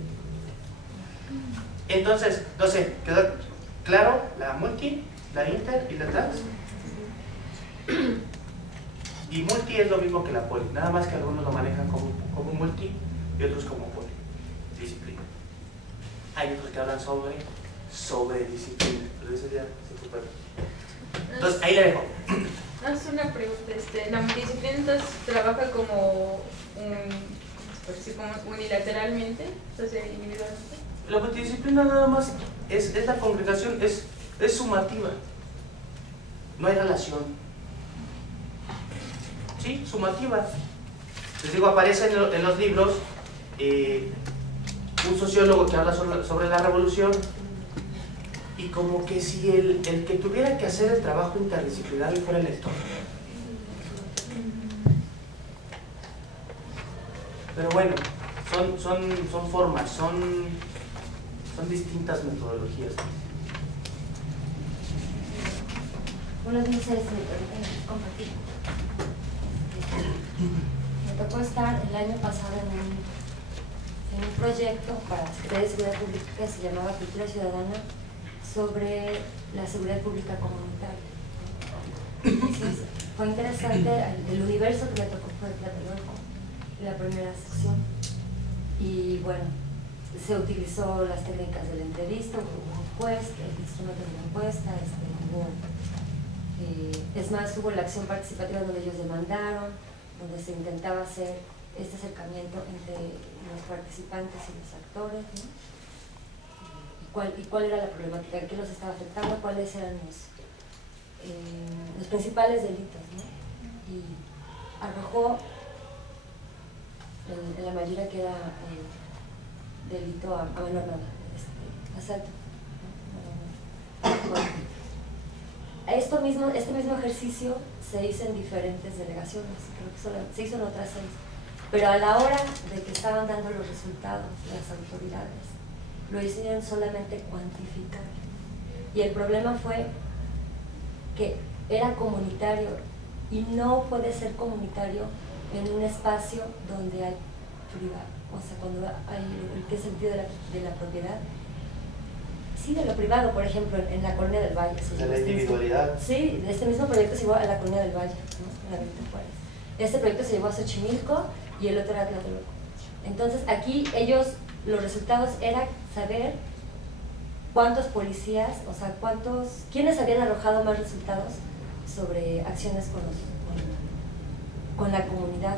Entonces, no sé, ¿quedó claro? La multi, la inter y la trans. Y multi es lo mismo que la poli, nada más que algunos lo manejan como multi y otros como polidisciplina. Hay otros que hablan sobre disciplina, pero eso ya se supera. Entonces, ahí le dejo. Es una pregunta, la multidisciplina entonces trabaja como unilateralmente, o sea, individualmente. La multidisciplina nada más es la congregación, es sumativa, no hay relación. Sí, sumativa. Les digo, aparece en los libros un sociólogo que habla sobre la revolución y como que si el que tuviera que hacer el trabajo interdisciplinario fuera el lector. Pero bueno, son formas, son distintas metodologías. Buenos días, me permiten compartir. Me tocó estar el año pasado en un proyecto para la Secretaría de Seguridad Pública que se llamaba Cultura Ciudadana sobre la seguridad pública comunitaria. Entonces, fue interesante el universo que me tocó fue Tlatelolco, la primera sección. Y bueno, se utilizó las técnicas de la entrevista, hubo una encuesta, el instrumento de la encuesta, es más, hubo la acción participativa donde ellos demandaron, donde se intentaba hacer este acercamiento entre los participantes y los actores, ¿no? Y cuál era la problemática, qué los estaba afectando, cuáles eran los principales delitos, ¿no? Y arrojó en la mayoría que era delito a menor nada, asalto. Bueno, este mismo ejercicio se hizo en diferentes delegaciones, creo que se hizo en otras 6, pero a la hora de que estaban dando los resultados las autoridades, lo hicieron solamente cuantificar. Y el problema fue que era comunitario y no puede ser comunitario en un espacio donde hay privado, o sea, cuando hay ¿qué sentido de la propiedad? Sí, de lo privado, por ejemplo, en la Colonia del Valle. De la individualidad. Sí, este mismo proyecto se llevó a la Colonia del Valle, ¿no? En la Benito Juárez. Este proyecto se llevó a Xochimilco y el otro era Tlatelolco. Entonces, aquí los resultados era saber cuántos policías, o sea, quiénes habían arrojado más resultados sobre acciones con la comunidad.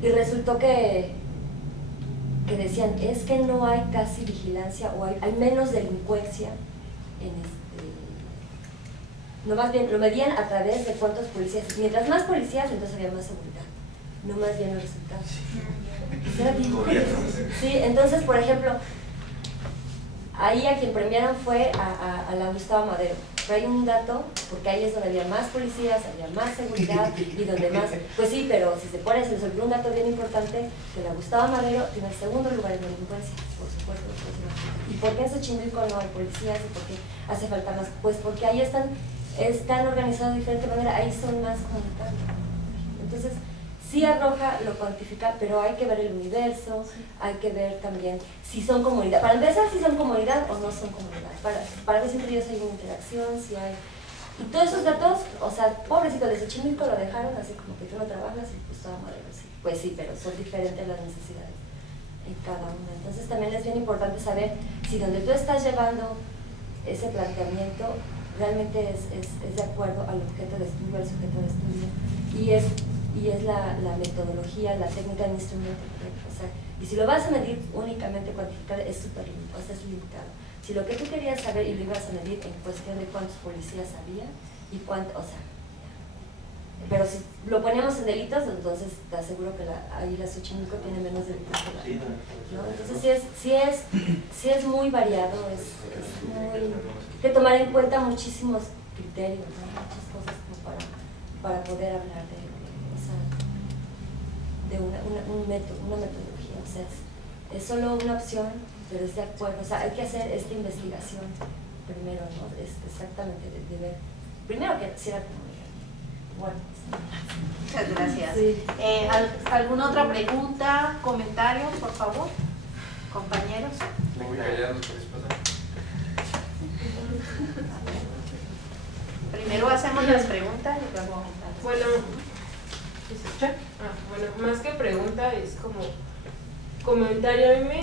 Y resultó que decían, es que no hay casi vigilancia o hay menos delincuencia no, más bien lo medían a través de cuántos policías. Mientras más policías, entonces había más seguridad, no más bien los resultados. Sí, entonces, por ejemplo, ahí a quien premiaron fue a la Gustavo Madero. Pero hay un dato, porque ahí es donde había más policías, había más seguridad y donde más... Pues sí, pero si se pone, se les olvidó un dato bien importante, que la Gustavo Madero tiene el segundo lugar en delincuencia, por supuesto. ¿Y por qué en Xochimilco no hay policías y por qué hace falta más? Pues porque ahí están organizados de diferente manera, ahí son más comunitarios. Entonces, sí arroja, lo cuantifica, pero hay que ver el universo, hay que ver también si son comunidad. Para empezar, si son comunidad o no son comunidad. Para ver si entre ellos hay una interacción, si hay... Y todos esos datos, o sea, pobrecito de Xochimilco lo dejaron así como que tú no trabajas y pues toda madre, sí. Pues sí, pero son diferentes las necesidades en cada una. Entonces también es bien importante saber si donde tú estás llevando ese planteamiento realmente es de acuerdo al objeto de estudio, al sujeto de estudio, y es la metodología, la técnica del instrumento. O sea, y si lo vas a medir únicamente cuantificar es súper limitado, o sea, es limitado. Si lo que tú querías saber y lo ibas a medir en cuestión de cuántos policías había y cuánto, o sea, pero si lo ponemos en delitos, entonces te aseguro que ahí la Xochimilco tiene menos delitos que la, ¿no? Entonces sí es muy variado, hay que tomar en cuenta muchísimos criterios, ¿no? Muchas cosas como para poder hablar de un método, una metodología. O sea, es solo una opción, pero es de acuerdo. O sea, hay que hacer esta investigación primero, ¿no? Exactamente, de ver, primero que si era comunidad. Bueno. Muchas gracias. Sí. ¿Alguna otra pregunta, comentario, por favor, compañeros? Muy callados, ¿puedes pasar? Primero hacemos las preguntas y luego... Bueno, más que pregunta es como comentario. A mí me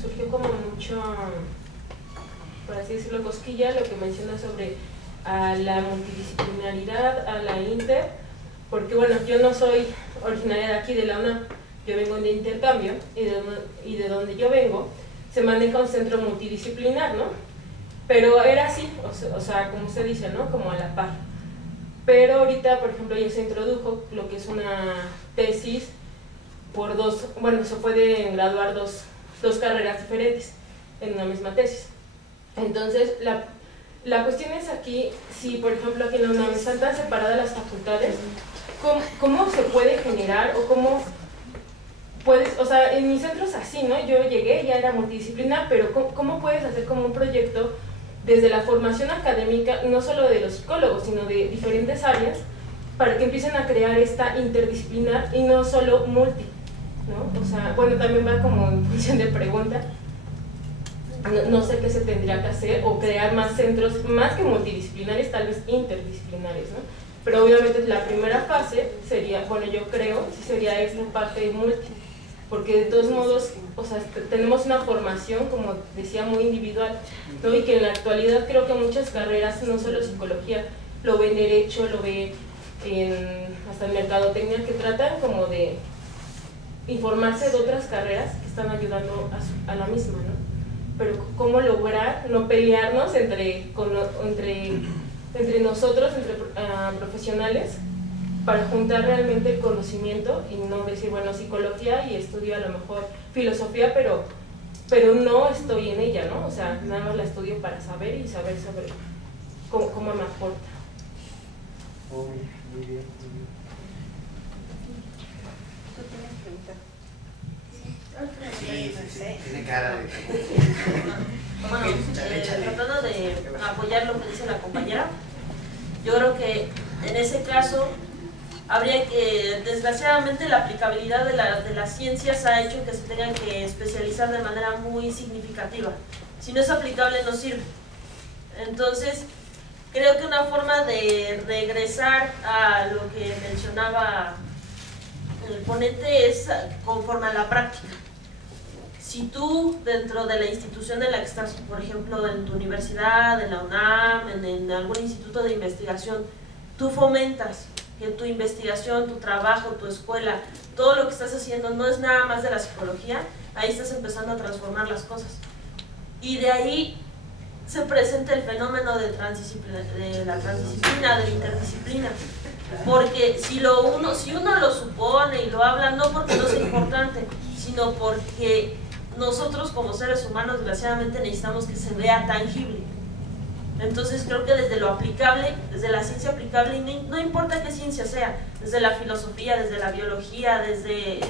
surgió como mucho, por así decirlo, cosquilla lo que menciona sobre a la multidisciplinaridad, a la inter, porque bueno, yo no soy originaria de aquí de la UNAM, yo vengo de intercambio y de donde yo vengo se maneja un centro multidisciplinar, ¿no? Pero era así, o sea, como usted dice, ¿no? Como a la par. Pero ahorita, por ejemplo, ya se introdujo lo que es una tesis por se pueden graduar dos carreras diferentes en una misma tesis. Entonces, la cuestión es aquí, si por ejemplo aquí en la UNAM están tan separadas las facultades, ¿cómo se puede generar o cómo puedes, o sea, en mi centro es así, ¿no? Yo llegué, ya era multidisciplinar, pero ¿cómo puedes hacer como un proyecto desde la formación académica, no solo de los psicólogos, sino de diferentes áreas, para que empiecen a crear esta interdisciplinar y no solo multi, ¿no? O sea, bueno, también va como en función de pregunta, no sé qué se tendría que hacer, o crear más centros, más que multidisciplinares, tal vez interdisciplinares, ¿no? Pero obviamente la primera fase sería, bueno, yo creo, sí sería esta parte de multi, porque de todos modos, o sea, tenemos una formación, como decía, muy individual, ¿no? Y que en la actualidad creo que muchas carreras, no solo psicología, lo ven derecho, lo ven hasta en mercadotecnia, que tratan como de informarse de otras carreras que están ayudando a la misma, ¿no? Pero cómo lograr no pelearnos entre nosotros, entre profesionales, para juntar realmente el conocimiento y no decir, bueno, psicología y estudio a lo mejor filosofía, pero no estoy en ella, ¿no? O sea, nada más la estudio para saber y saber cómo me aporta. Muy bien. ¿Tú tienes pregunta? Sí, tiene cara de... Bueno, tratando de apoyar lo que dice la compañera, yo creo que en ese caso habría que, desgraciadamente, la aplicabilidad de las ciencias ha hecho que se tengan que especializar de manera muy significativa. Si no es aplicable, no sirve. Entonces, creo que una forma de regresar a lo que mencionaba el ponente es conforme a la práctica. Si tú, dentro de la institución en la que estás, por ejemplo, en tu universidad, en la UNAM, en algún instituto de investigación, tú fomentas que tu investigación, tu trabajo, tu escuela, todo lo que estás haciendo no es nada más de la psicología, ahí estás empezando a transformar las cosas. Y de ahí se presenta el fenómeno de la transdisciplina, de la interdisciplina. Porque si uno lo supone y lo habla, no porque no sea importante, sino porque nosotros como seres humanos desgraciadamente necesitamos que se vea tangible. Entonces creo que desde lo aplicable, desde la ciencia aplicable, y no importa qué ciencia sea, desde la filosofía, desde la biología, desde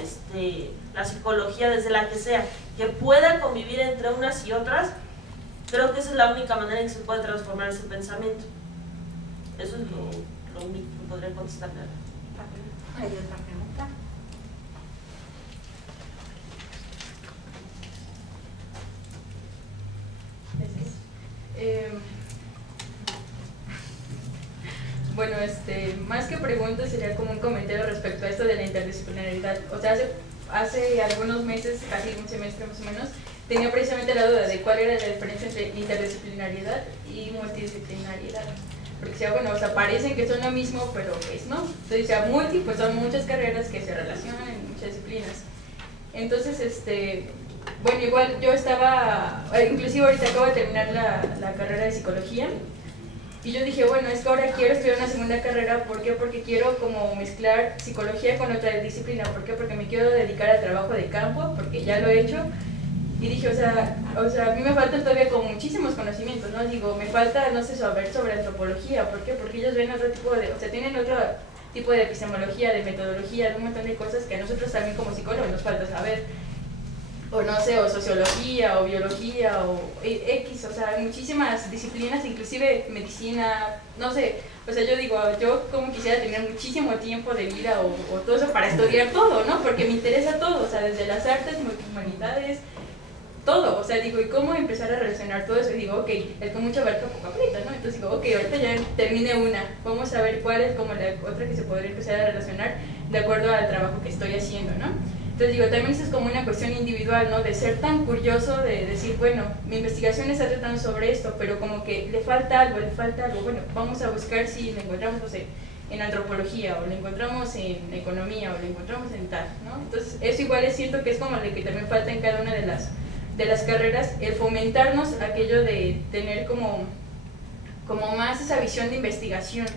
la psicología, desde la que sea, que pueda convivir entre unas y otras, creo que esa es la única manera en que se puede transformar ese pensamiento. Eso es lo único que podría contestarle. ¿Hay otra pregunta? Bueno, más que pregunta sería como un comentario respecto a esto de la interdisciplinaridad. O sea, hace algunos meses, casi un semestre más o menos, tenía precisamente la duda de cuál era la diferencia entre interdisciplinariedad y multidisciplinariedad. Porque decía, bueno, o sea, parecen que son lo mismo, pero pues no. Entonces decía, multi, pues son muchas carreras que se relacionan en muchas disciplinas. Entonces, bueno, igual yo estaba, inclusive ahorita acabo de terminar la carrera de psicología. Y yo dije, bueno, es que ahora quiero estudiar una segunda carrera. ¿Por qué? Porque quiero como mezclar psicología con otra disciplina. ¿Por qué? Porque me quiero dedicar al trabajo de campo, porque ya lo he hecho. Y dije, o sea, a mí me faltan todavía como muchísimos conocimientos, ¿no? Digo, me falta, no sé, saber sobre antropología. ¿Por qué? Porque ellos ven otro tipo de, o sea, tienen otro tipo de epistemología, de metodología, de un montón de cosas que a nosotros también como psicólogos nos falta saber. O no sé, o sociología, o biología, o X, o sea, muchísimas disciplinas, inclusive medicina, no sé, o sea, yo digo, yo como quisiera tener muchísimo tiempo de vida o todo eso para estudiar todo, ¿no? Porque me interesa todo, o sea, desde las artes, humanidades, todo, o sea, digo, ¿y cómo empezar a relacionar todo eso? Y digo, ok, el que mucho abarca poco aprieta, ¿no? Entonces digo, ok, ahorita ya terminé una, vamos a ver cuál es como la otra que se podría empezar a relacionar de acuerdo al trabajo que estoy haciendo, ¿no? Entonces digo, también eso es como una cuestión individual, ¿no? De ser tan curioso, de decir, bueno, mi investigación está tratando sobre esto, pero como que le falta algo, bueno, vamos a buscar si lo encontramos, no sé, en antropología, o lo encontramos en economía, o lo encontramos en tal, ¿no? Entonces eso igual es cierto que es como lo que también falta en cada una de las carreras, el fomentarnos aquello de tener como más esa visión de investigación,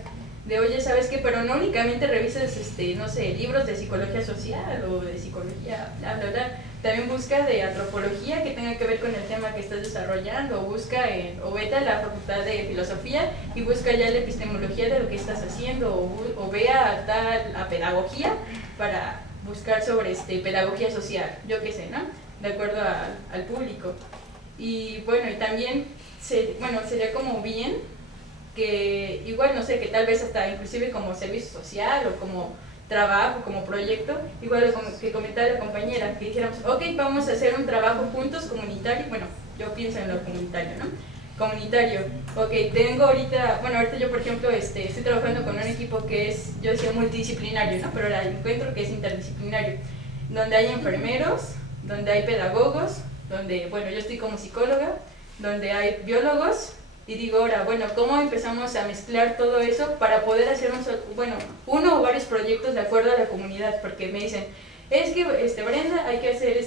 de oye, ¿sabes qué? Pero no únicamente revises, no sé, libros de psicología social o de psicología, bla, bla, bla. También busca de antropología que tenga que ver con el tema que estás desarrollando, o vete a la facultad de filosofía y busca ya la epistemología de lo que estás haciendo, o ve a pedagogía para buscar sobre pedagogía social, yo qué sé, ¿no? De acuerdo al público. Y bueno, y también, sería como bien que igual, no sé, que tal vez hasta inclusive como servicio social o como trabajo, como proyecto, igual que comentaba la compañera, que dijéramos, ok, vamos a hacer un trabajo juntos comunitario, bueno, yo pienso en lo comunitario, ¿no? Comunitario, ok, tengo ahorita yo por ejemplo estoy trabajando con un equipo que es, yo decía multidisciplinario, ¿no? Pero ahora encuentro que es interdisciplinario, donde hay enfermeros, donde hay pedagogos, donde, bueno, yo estoy como psicóloga, donde hay biólogos. Y digo ahora, bueno, ¿cómo empezamos a mezclar todo eso para poder hacer uno o varios proyectos de acuerdo a la comunidad? Porque me dicen, es que Brenda, hay que hacer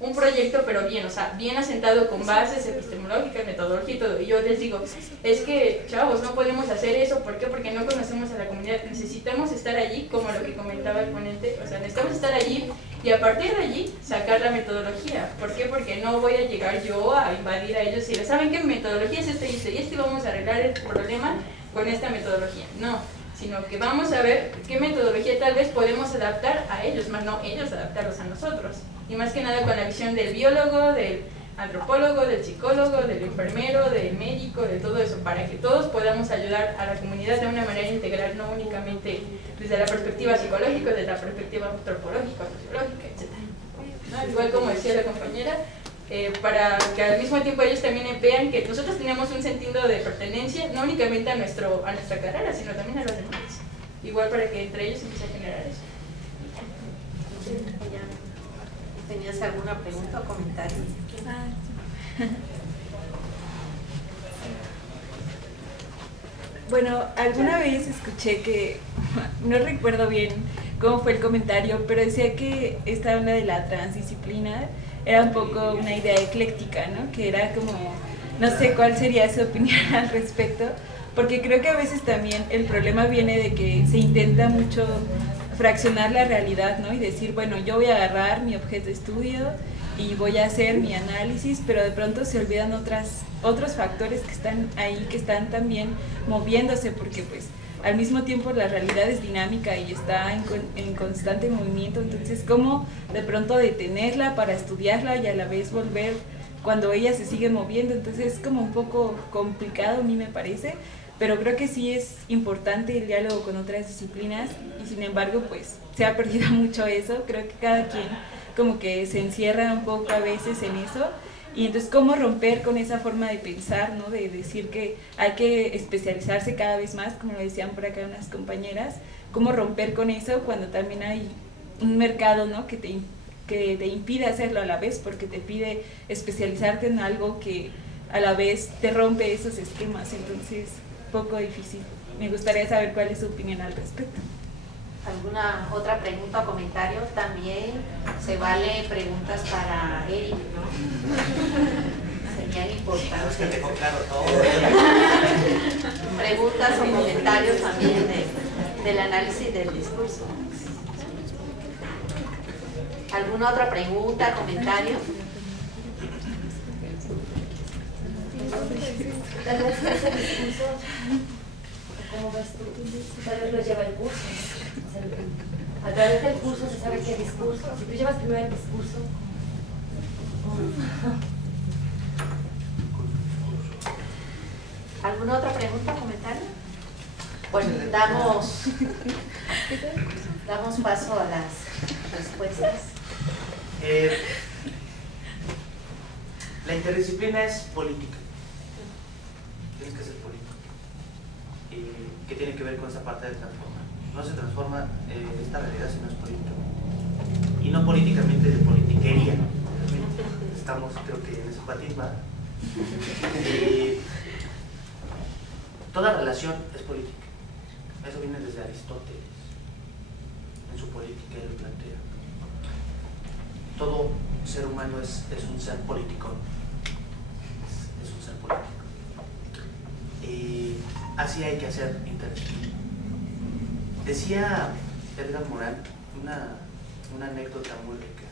un proyecto pero bien, o sea, bien asentado con bases epistemológicas, metodología y todo. Y yo les digo, es que chavos, no podemos hacer eso, ¿por qué? Porque no conocemos a la comunidad, necesitamos estar allí, como lo que comentaba el ponente, o sea, necesitamos estar allí y a partir de allí sacar la metodología. ¿Por qué? Porque no voy a llegar yo a invadir a ellos y decirles, ¿saben qué metodología es esta y esta y esta? Y vamos a arreglar el problema con esta metodología. No, sino que vamos a ver qué metodología tal vez podemos adaptar a ellos, más no ellos adaptarlos a nosotros. Y más que nada con la visión del biólogo, del antropólogo, del psicólogo, del enfermero, del médico, de todo eso, para que todos podamos ayudar a la comunidad de una manera integral, no únicamente desde la perspectiva psicológica, desde la perspectiva antropológica, sociológica, etc. ¿No? Igual como decía la compañera, para que al mismo tiempo ellos también vean que nosotros tenemos un sentido de pertenencia, no únicamente a nuestra carrera, sino también a los demás. Igual para que entre ellos empiece a generar eso. ¿Tenías alguna pregunta o comentario? Bueno, alguna vez escuché que, no recuerdo bien cómo fue el comentario, pero decía que esta onda de la transdisciplina era un poco una idea ecléctica, ¿no? Que era como, no sé cuál sería su opinión al respecto, porque creo que a veces también el problema viene de que se intenta mucho fraccionar la realidad, ¿no? Y decir, bueno, yo voy a agarrar mi objeto de estudio y voy a hacer mi análisis, pero de pronto se olvidan otros factores que están ahí, que están también moviéndose, porque pues al mismo tiempo la realidad es dinámica y está en constante movimiento, entonces cómo de pronto detenerla para estudiarla y a la vez volver cuando ella se sigue moviendo, entonces es como un poco complicado a mí me parece, pero creo que sí es importante el diálogo con otras disciplinas y sin embargo pues se ha perdido mucho eso, creo que cada quien como que se encierra un poco a veces en eso y entonces cómo romper con esa forma de pensar, ¿no? De decir que hay que especializarse cada vez más, como lo decían por acá unas compañeras, cómo romper con eso cuando también hay un mercado, ¿no? que te impide hacerlo a la vez porque te pide especializarte en algo que a la vez te rompe esos esquemas, entonces poco difícil. Me gustaría saber cuál es su opinión al respecto. ¿Alguna otra pregunta o comentario? También se vale preguntas para Eric, ¿no? Serían importantes. Que tengo claro todo. Preguntas o comentarios también del análisis del discurso. ¿Alguna otra pregunta, comentario? Tal vez ese discurso, ¿cómo ves tú? Tal vez lo lleva el curso. O sea, a través del curso se sabe qué discurso. Si tú llevas primero el discurso. ¿Alguna otra pregunta o comentario? Bueno, damos paso a las respuestas. La interdisciplina es política. Tienes que ser político. ¿Qué tiene que ver con esa parte de transformar? No se transforma esta realidad si no es política. Y no políticamente de politiquería. Estamos, creo que, en ese patismo. Toda relación es política. Eso viene desde Aristóteles. En su política él lo plantea. Todo ser humano es un ser político. Es un ser político. Así hay que hacer interdisciplina. Decía Edgar Morin una anécdota muy rica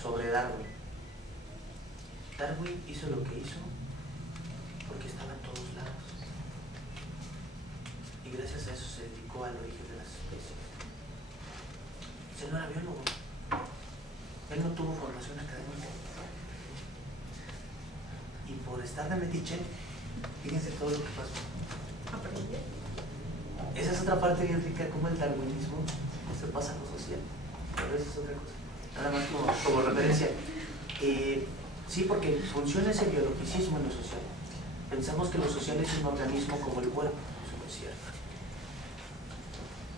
sobre Darwin. Darwin hizo lo que hizo porque estaba en todos lados. Y gracias a eso se dedicó al origen de las especies. Él no era biólogo. Él no tuvo formación académica. Y por estar de metiche, fíjense todo lo que pasó. Esa es otra parte bien rica, como el darwinismo se pasa a lo social. Pero eso es otra cosa. Nada más como referencia. Sí, porque funciona ese biologicismo en lo social. Pensamos que lo social es un organismo como el cuerpo. Eso no es cierto.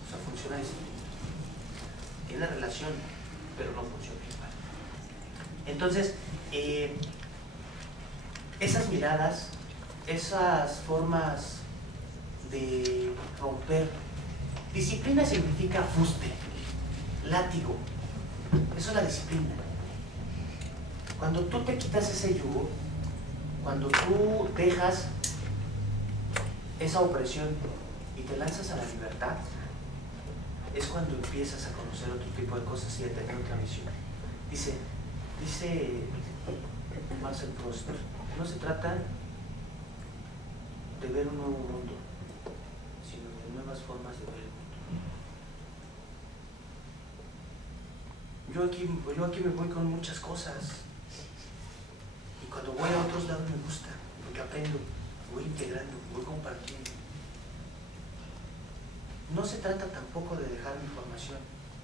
O sea, funciona así. Tiene relación, pero no funciona igual. Entonces, esas miradas, esas formas de romper. Disciplina significa fuste, látigo. Eso es la disciplina. Cuando tú te quitas ese yugo, cuando tú dejas esa opresión y te lanzas a la libertad, es cuando empiezas a conocer otro tipo de cosas y a tener otra visión. Dice Marcel Proust, no se trata de ver un nuevo mundo, sino de nuevas formas de ver el mundo. Yo aquí me voy con muchas cosas, y cuando voy a otros lados me gusta, porque aprendo, voy integrando, voy compartiendo. No se trata tampoco de dejar mi información,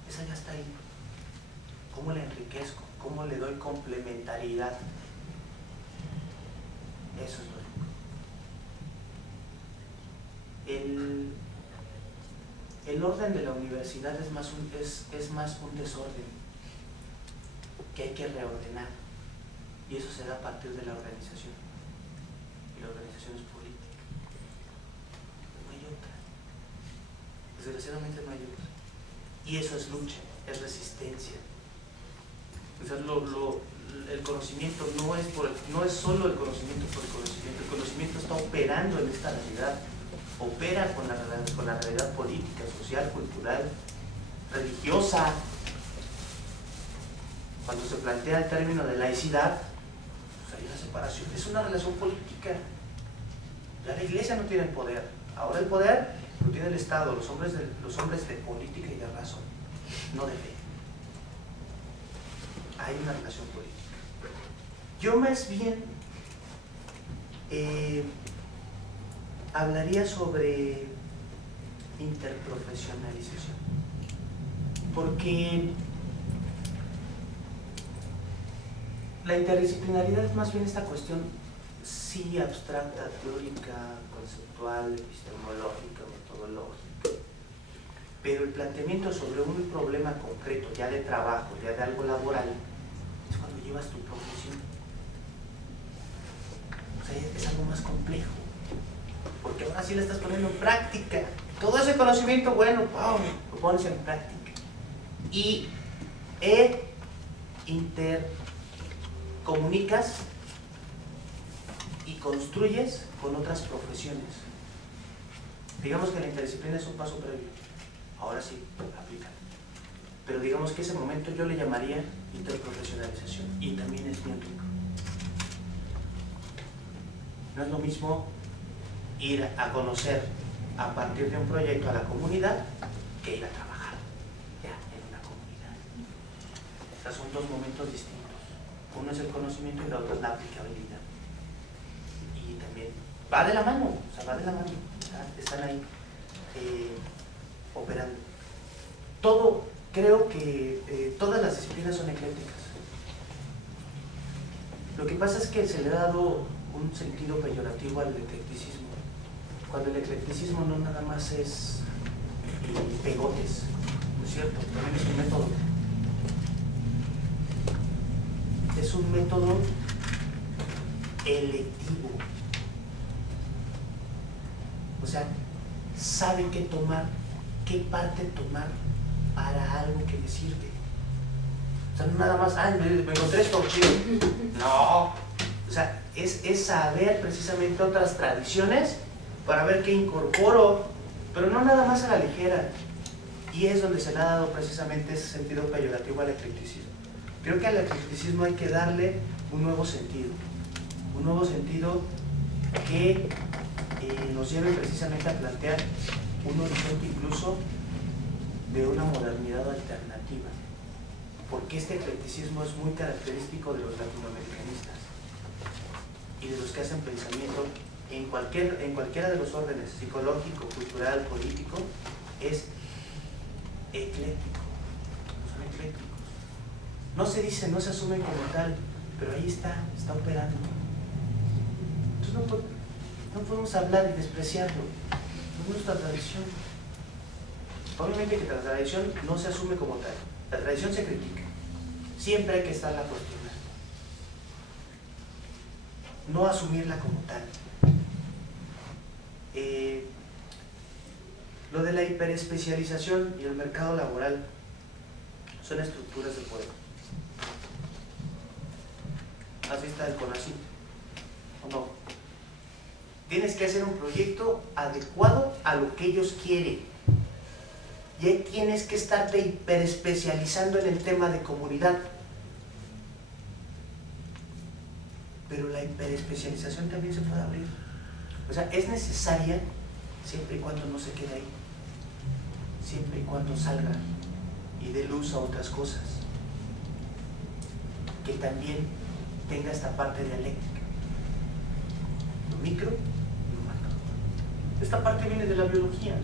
esa ya está ahí. ¿Cómo la enriquezco? ¿Cómo le doy complementariedad? Eso es lo rico. El orden de la universidad es más un desorden que hay que reordenar, y eso se da a partir de la organización, y la organización es política. No hay otra, desgraciadamente no hay otra, y eso es lucha, es resistencia. O sea, el conocimiento no es solo el conocimiento por el conocimiento está operando en esta realidad, opera con la realidad política, social, cultural, religiosa. Cuando se plantea el término de laicidad, pues hay una separación, es una relación política. Ya la iglesia no tiene el poder, ahora el poder lo tiene el Estado, los hombres de política y de razón, no de fe. Hay una relación política. Yo más bien hablaría sobre interprofesionalización, porque la interdisciplinaridad es más bien esta cuestión sí abstracta, teórica, conceptual, epistemológica, metodológica, pero el planteamiento sobre un problema concreto, ya de trabajo, ya de algo laboral, es cuando llevas tu profesión. O sea, es algo más complejo, porque ahora sí la estás poniendo en práctica. Todo ese conocimiento, bueno, ¡pum!, lo pones en práctica. Y intercomunicas y construyes con otras profesiones. Digamos que la interdisciplina es un paso previo. Ahora sí, aplica. Pero digamos que ese momento yo le llamaría interprofesionalización, y también es bien rico. No es lo mismo ir a conocer a partir de un proyecto a la comunidad que ir a trabajar ya en una comunidad. O sea, son dos momentos distintos. Uno es el conocimiento y la otra es la aplicabilidad. Y también va de la mano, o sea, va de la mano. Están ahí operando. Creo que todas las disciplinas son eclécticas. Lo que pasa es que se le ha dado un sentido peyorativo al eclecticismo, cuando el eclecticismo no nada más es pegotes, ¿no es cierto? También es un método. Es un método electivo. O sea, sabe qué tomar, qué parte tomar para algo que le sirve. O sea, no nada más, me encontré esto chido. No. O sea, es saber precisamente otras tradiciones para ver qué incorporo, pero no nada más a la ligera. Y es donde se le ha dado precisamente ese sentido peyorativo al eclecticismo. Creo que al eclecticismo hay que darle un nuevo sentido que nos lleve precisamente a plantear un horizonte incluso de una modernidad alternativa, porque este eclecticismo es muy característico de los latinoamericanistas y de los que hacen pensamiento en cualquiera de los órdenes, psicológico, cultural, político, es ecléctico, son eclécticos. No se dice, no se asume como tal, pero ahí está operando. Entonces no podemos hablar y despreciarlo, es nuestra tradición. Obviamente que la tradición no se asume como tal, la tradición se critica, siempre hay que estarla cuestionando, no asumirla como tal. Lo de la hiperespecialización y el mercado laboral son estructuras de poder. Así está el CONACYT, ¿o no? Tienes que hacer un proyecto adecuado a lo que ellos quieren. y ahí tienes que estarte hiperespecializando en el tema de comunidad. Pero la hiperespecialización también se puede abrir. O sea, es necesaria siempre y cuando no se quede ahí, siempre y cuando salga y dé luz a otras cosas, que también tenga esta parte dialéctica, lo micro y lo macro. Esta parte viene de la biología,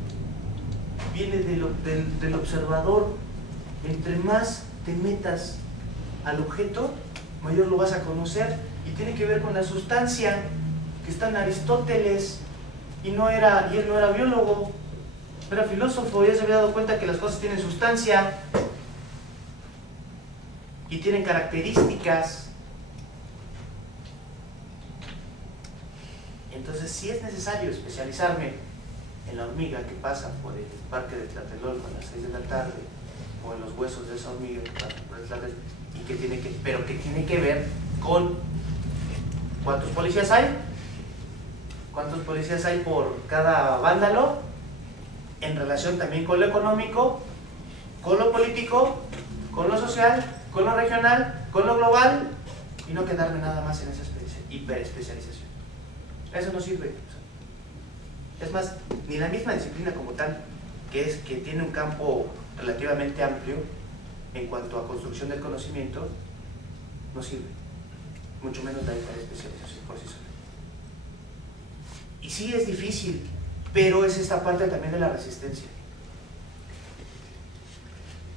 viene del observador. Entre más te metas al objeto, mayor lo vas a conocer, y tiene que ver con la sustancia, que está en Aristóteles, y él no era biólogo, era filósofo, ya se había dado cuenta que las cosas tienen sustancia y tienen características. Entonces sí es necesario especializarme en la hormiga que pasa por el parque de Tlatelolco a las 6 de la tarde, o en los huesos de esa hormiga que pasa por el tarde, pero que tiene que ver con ¿cuántos policías hay? ¿Cuántos policías hay por cada vándalo? En relación también con lo económico, con lo político, con lo social, con lo regional, con lo global, y no quedarme nada más en esa hiperespecialización. Eso no sirve. Es más, ni la misma disciplina como tal, que tiene un campo relativamente amplio en cuanto a construcción del conocimiento, no sirve. Mucho menos la hiperespecialización por sí sola. Y sí es difícil, pero es esta parte también de la resistencia.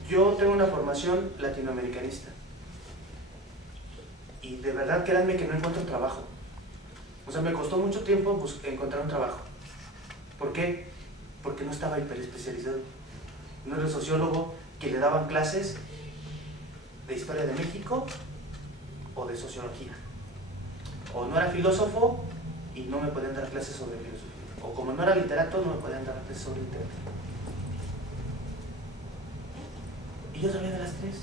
Yo tengo una formación latinoamericanista y de verdad créanme que no encuentro trabajo. O sea, me costó mucho tiempo encontrar un trabajo. ¿Por qué? Porque no estaba hiperespecializado. No era sociólogo que le daban clases de historia de México o de sociología. O no era filósofo y no me podían dar clases sobre filosofía. O como no era literato, no me podían dar clases sobre literatura. Y yo sabía de las tres.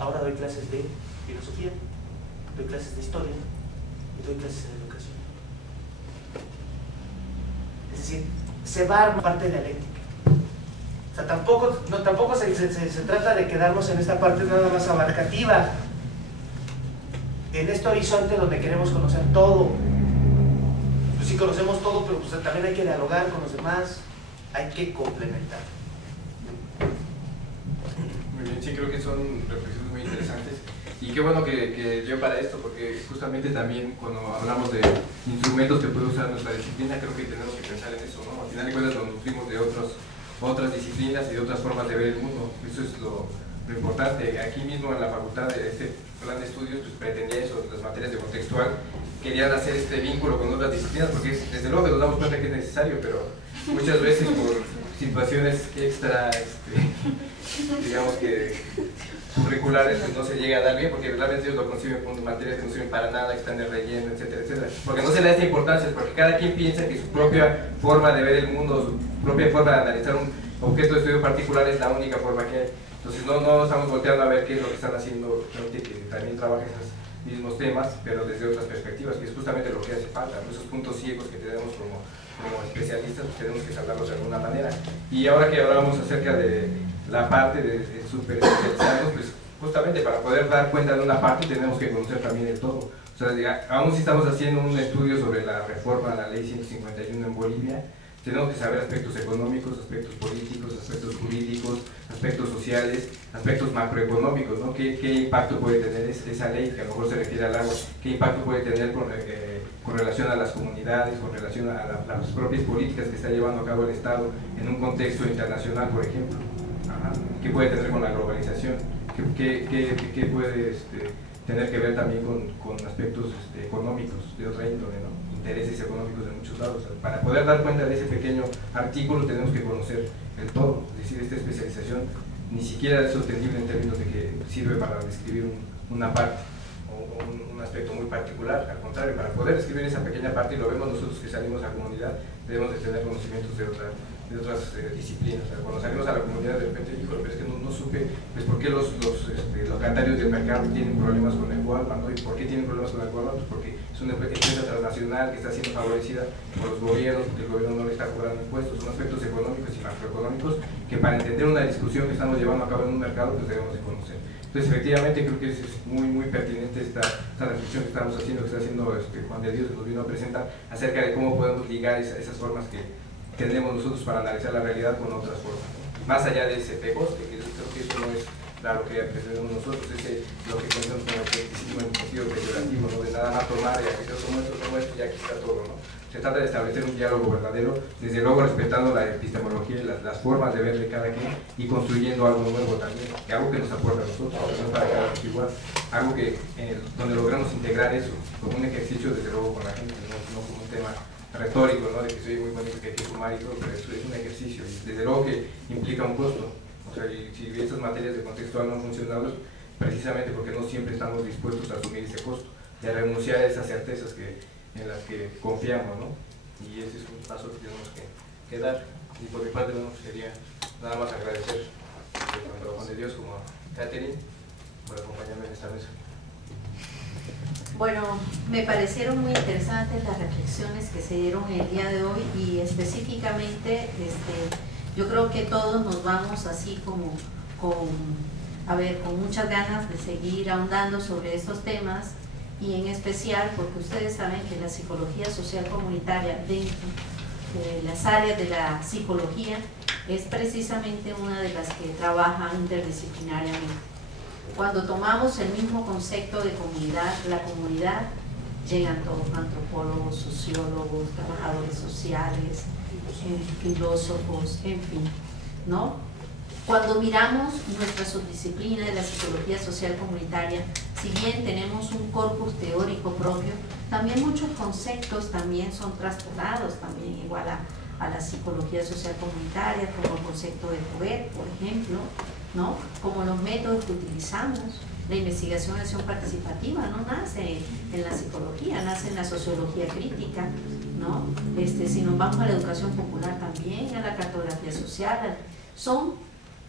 Ahora doy clases de filosofía, doy clases de historia y doy clases de educación. Es decir, se va a armar parte dialéctica. O sea, tampoco se trata de quedarnos en esta parte nada más abarcativa, en este horizonte donde queremos conocer todo. Pues sí conocemos todo, pero pues también hay que dialogar con los demás, hay que complementar. Muy bien, sí, creo que son reflexiones muy interesantes. Y qué bueno que dio para esto, porque justamente también cuando hablamos de instrumentos que puede usar nuestra disciplina, creo que tenemos que pensar en eso, ¿no? Al final de cuentas nos nutrimos de otras disciplinas y de otras formas de ver el mundo. Eso es lo importante. Aquí mismo en la facultad de este plan de estudios pues pretendía eso, las materias de contextual querían hacer este vínculo con otras disciplinas, porque desde luego nos damos cuenta que es necesario, pero muchas veces por situaciones extra, digamos que curriculares, pues no se llega a dar bien, porque realmente ellos lo conciben como materias que no sirven para nada, que están en relleno, etcétera, etcétera. Porque no se le da esta importancia, porque cada quien piensa que su propia forma de ver el mundo, su propia forma de analizar un objeto de estudio particular es la única forma que hay. Entonces no estamos volteando a ver qué es lo que están haciendo gente que también trabaja esos mismos temas, pero desde otras perspectivas, que es justamente lo que hace falta, ¿no? Esos puntos ciegos que tenemos como especialistas, pues tenemos que salvarlos de alguna manera. Y ahora que hablábamos acerca de la parte de super especializarnos, pues justamente para poder dar cuenta de una parte tenemos que conocer también el todo. O sea, aún si estamos haciendo un estudio sobre la reforma a la ley 151 en Bolivia, tenemos que saber aspectos económicos, aspectos políticos, aspectos jurídicos, aspectos sociales, aspectos macroeconómicos, ¿no? ¿Qué impacto puede tener esa ley que a lo mejor se refiere al agua? ¿Qué impacto puede tener con relación a las comunidades, con relación a las propias políticas que está llevando a cabo el Estado en un contexto internacional, por ejemplo? Ajá. ¿Qué puede tener con la globalización? ¿Qué puede tener que ver también con aspectos económicos de otra índole, ¿no? Intereses económicos de muchos lados? O sea, para poder dar cuenta de ese pequeño artículo tenemos que conocer el todo, es decir, esta especialización ni siquiera es sostenible en términos de que sirve para describir una parte o una aspecto muy particular, al contrario, para poder escribir esa pequeña parte, y lo vemos nosotros que salimos a la comunidad, debemos de tener conocimientos de otras disciplinas. O sea, cuando salimos a la comunidad de repente, híjole, pero es que no supe pues, por qué los locatarios del mercado tienen problemas con el Walmart, ¿no? ¿Y por qué tienen problemas con el Walmart? Pues porque es una empresa transnacional que está siendo favorecida por los gobiernos, porque el gobierno no le está cobrando impuestos. Son aspectos económicos y macroeconómicos que para entender una discusión que estamos llevando a cabo en un mercado, pues debemos de conocer. Entonces, efectivamente, creo que es muy pertinente esta reflexión que estamos haciendo, que está haciendo Juan de Dios, que nos vino a presentar, acerca de cómo podemos ligar esas formas que tenemos nosotros para analizar la realidad con otras formas. Más allá de ese pegoste, que creo que eso no es lo que pretendemos nosotros, lo que conocemos como el criticismo en sentido peyorativo, ¿no? De nada más tomar y aquí yo tomo esto y aquí está todo, ¿no? Se trata de establecer un diálogo verdadero, desde luego respetando la epistemología y las formas de ver de cada quien y construyendo algo nuevo también, que algo que nos aporta a nosotros, no para cada uno igual, algo que donde logramos integrar eso como un ejercicio desde luego con la gente, no como un tema retórico, ¿no? De que soy muy bonito, que hay que fumar y todo, pero eso es un ejercicio y desde luego que implica un costo. O sea, y si estas materias de contextual no han funcionado, precisamente porque no siempre estamos dispuestos a asumir ese costo y a renunciar a esas certezas en las que confiamos, ¿no? Y ese es un paso que tenemos que dar. Y por mi parte, bueno, sería nada más agradecer tanto a Juan de Dios como a Catherine por acompañarme en esta mesa. Bueno, me parecieron muy interesantes las reflexiones que se dieron el día de hoy y específicamente yo creo que todos nos vamos así como con muchas ganas de seguir ahondando sobre estos temas y en especial porque ustedes saben que la psicología social comunitaria dentro de las áreas de la psicología es precisamente una de las que trabaja interdisciplinariamente. Cuando tomamos el mismo concepto de comunidad, la comunidad, llegan todos, antropólogos, sociólogos, trabajadores sociales, filósofos, en fin, ¿no? Cuando miramos nuestra subdisciplina de la psicología social comunitaria, si bien tenemos un corpus teórico propio, también muchos conceptos también son traspolados también igual a la psicología social comunitaria, como el concepto de poder, por ejemplo, ¿no? Como los métodos que utilizamos. La investigación de acción participativa no nace en la psicología, nace en la sociología crítica, ¿no? Si nos vamos a la educación popular también, a la cartografía social, son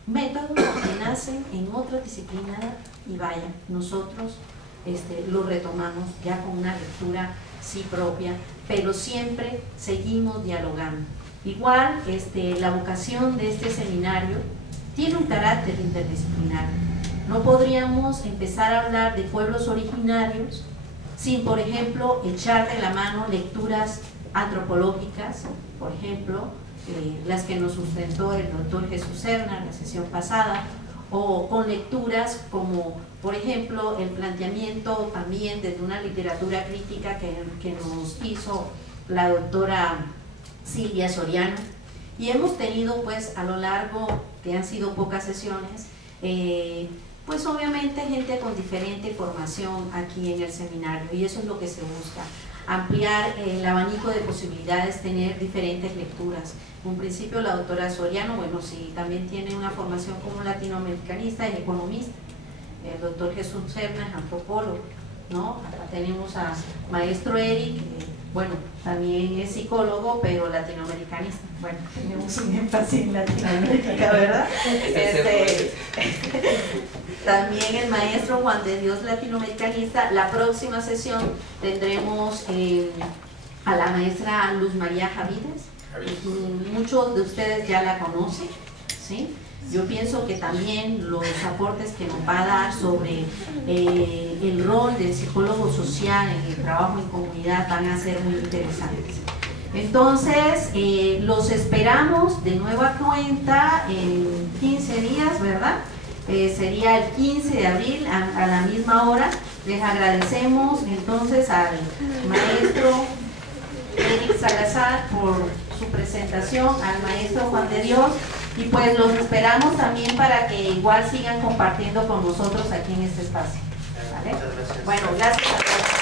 métodos que nacen en otra disciplina y vaya, nosotros lo retomamos ya con una lectura sí propia, pero siempre seguimos dialogando. Igual la vocación de este seminario tiene un carácter interdisciplinario. No podríamos empezar a hablar de pueblos originarios sin, por ejemplo, echar de la mano lecturas antropológicas, por ejemplo, las que nos sustentó el doctor Jesús Serna en la sesión pasada, o con lecturas como, por ejemplo, el planteamiento también desde una literatura crítica que nos hizo la doctora Silvia Soriano. Y hemos tenido, pues, a lo largo, que han sido pocas sesiones, pues obviamente gente con diferente formación aquí en el seminario, y eso es lo que se busca, ampliar el abanico de posibilidades, tener diferentes lecturas. En un principio la doctora Soriano, bueno, sí, también tiene una formación como latinoamericanista, es economista. El doctor Jesús Serna es antropólogo, ¿no? Acá tenemos a maestro Eric, bueno, también es psicólogo, pero latinoamericanista. Bueno, tenemos un énfasis en Latinoamérica, ¿verdad? También el maestro Juan de Dios, latinoamericanista. La próxima sesión tendremos a la maestra Luz María Javides. Muchos de ustedes ya la conocen, ¿sí? Yo pienso que también los aportes que nos va a dar sobre el rol del psicólogo social en el trabajo en comunidad van a ser muy interesantes. Entonces, los esperamos de nueva cuenta en 15 días, ¿verdad? Sería el 15 de abril a la misma hora. Les agradecemos entonces al maestro Eric Salazar por su presentación, al maestro Juan de Dios, y pues los esperamos también para que igual sigan compartiendo con nosotros aquí en este espacio. ¿Vale? Bueno, gracias a todos.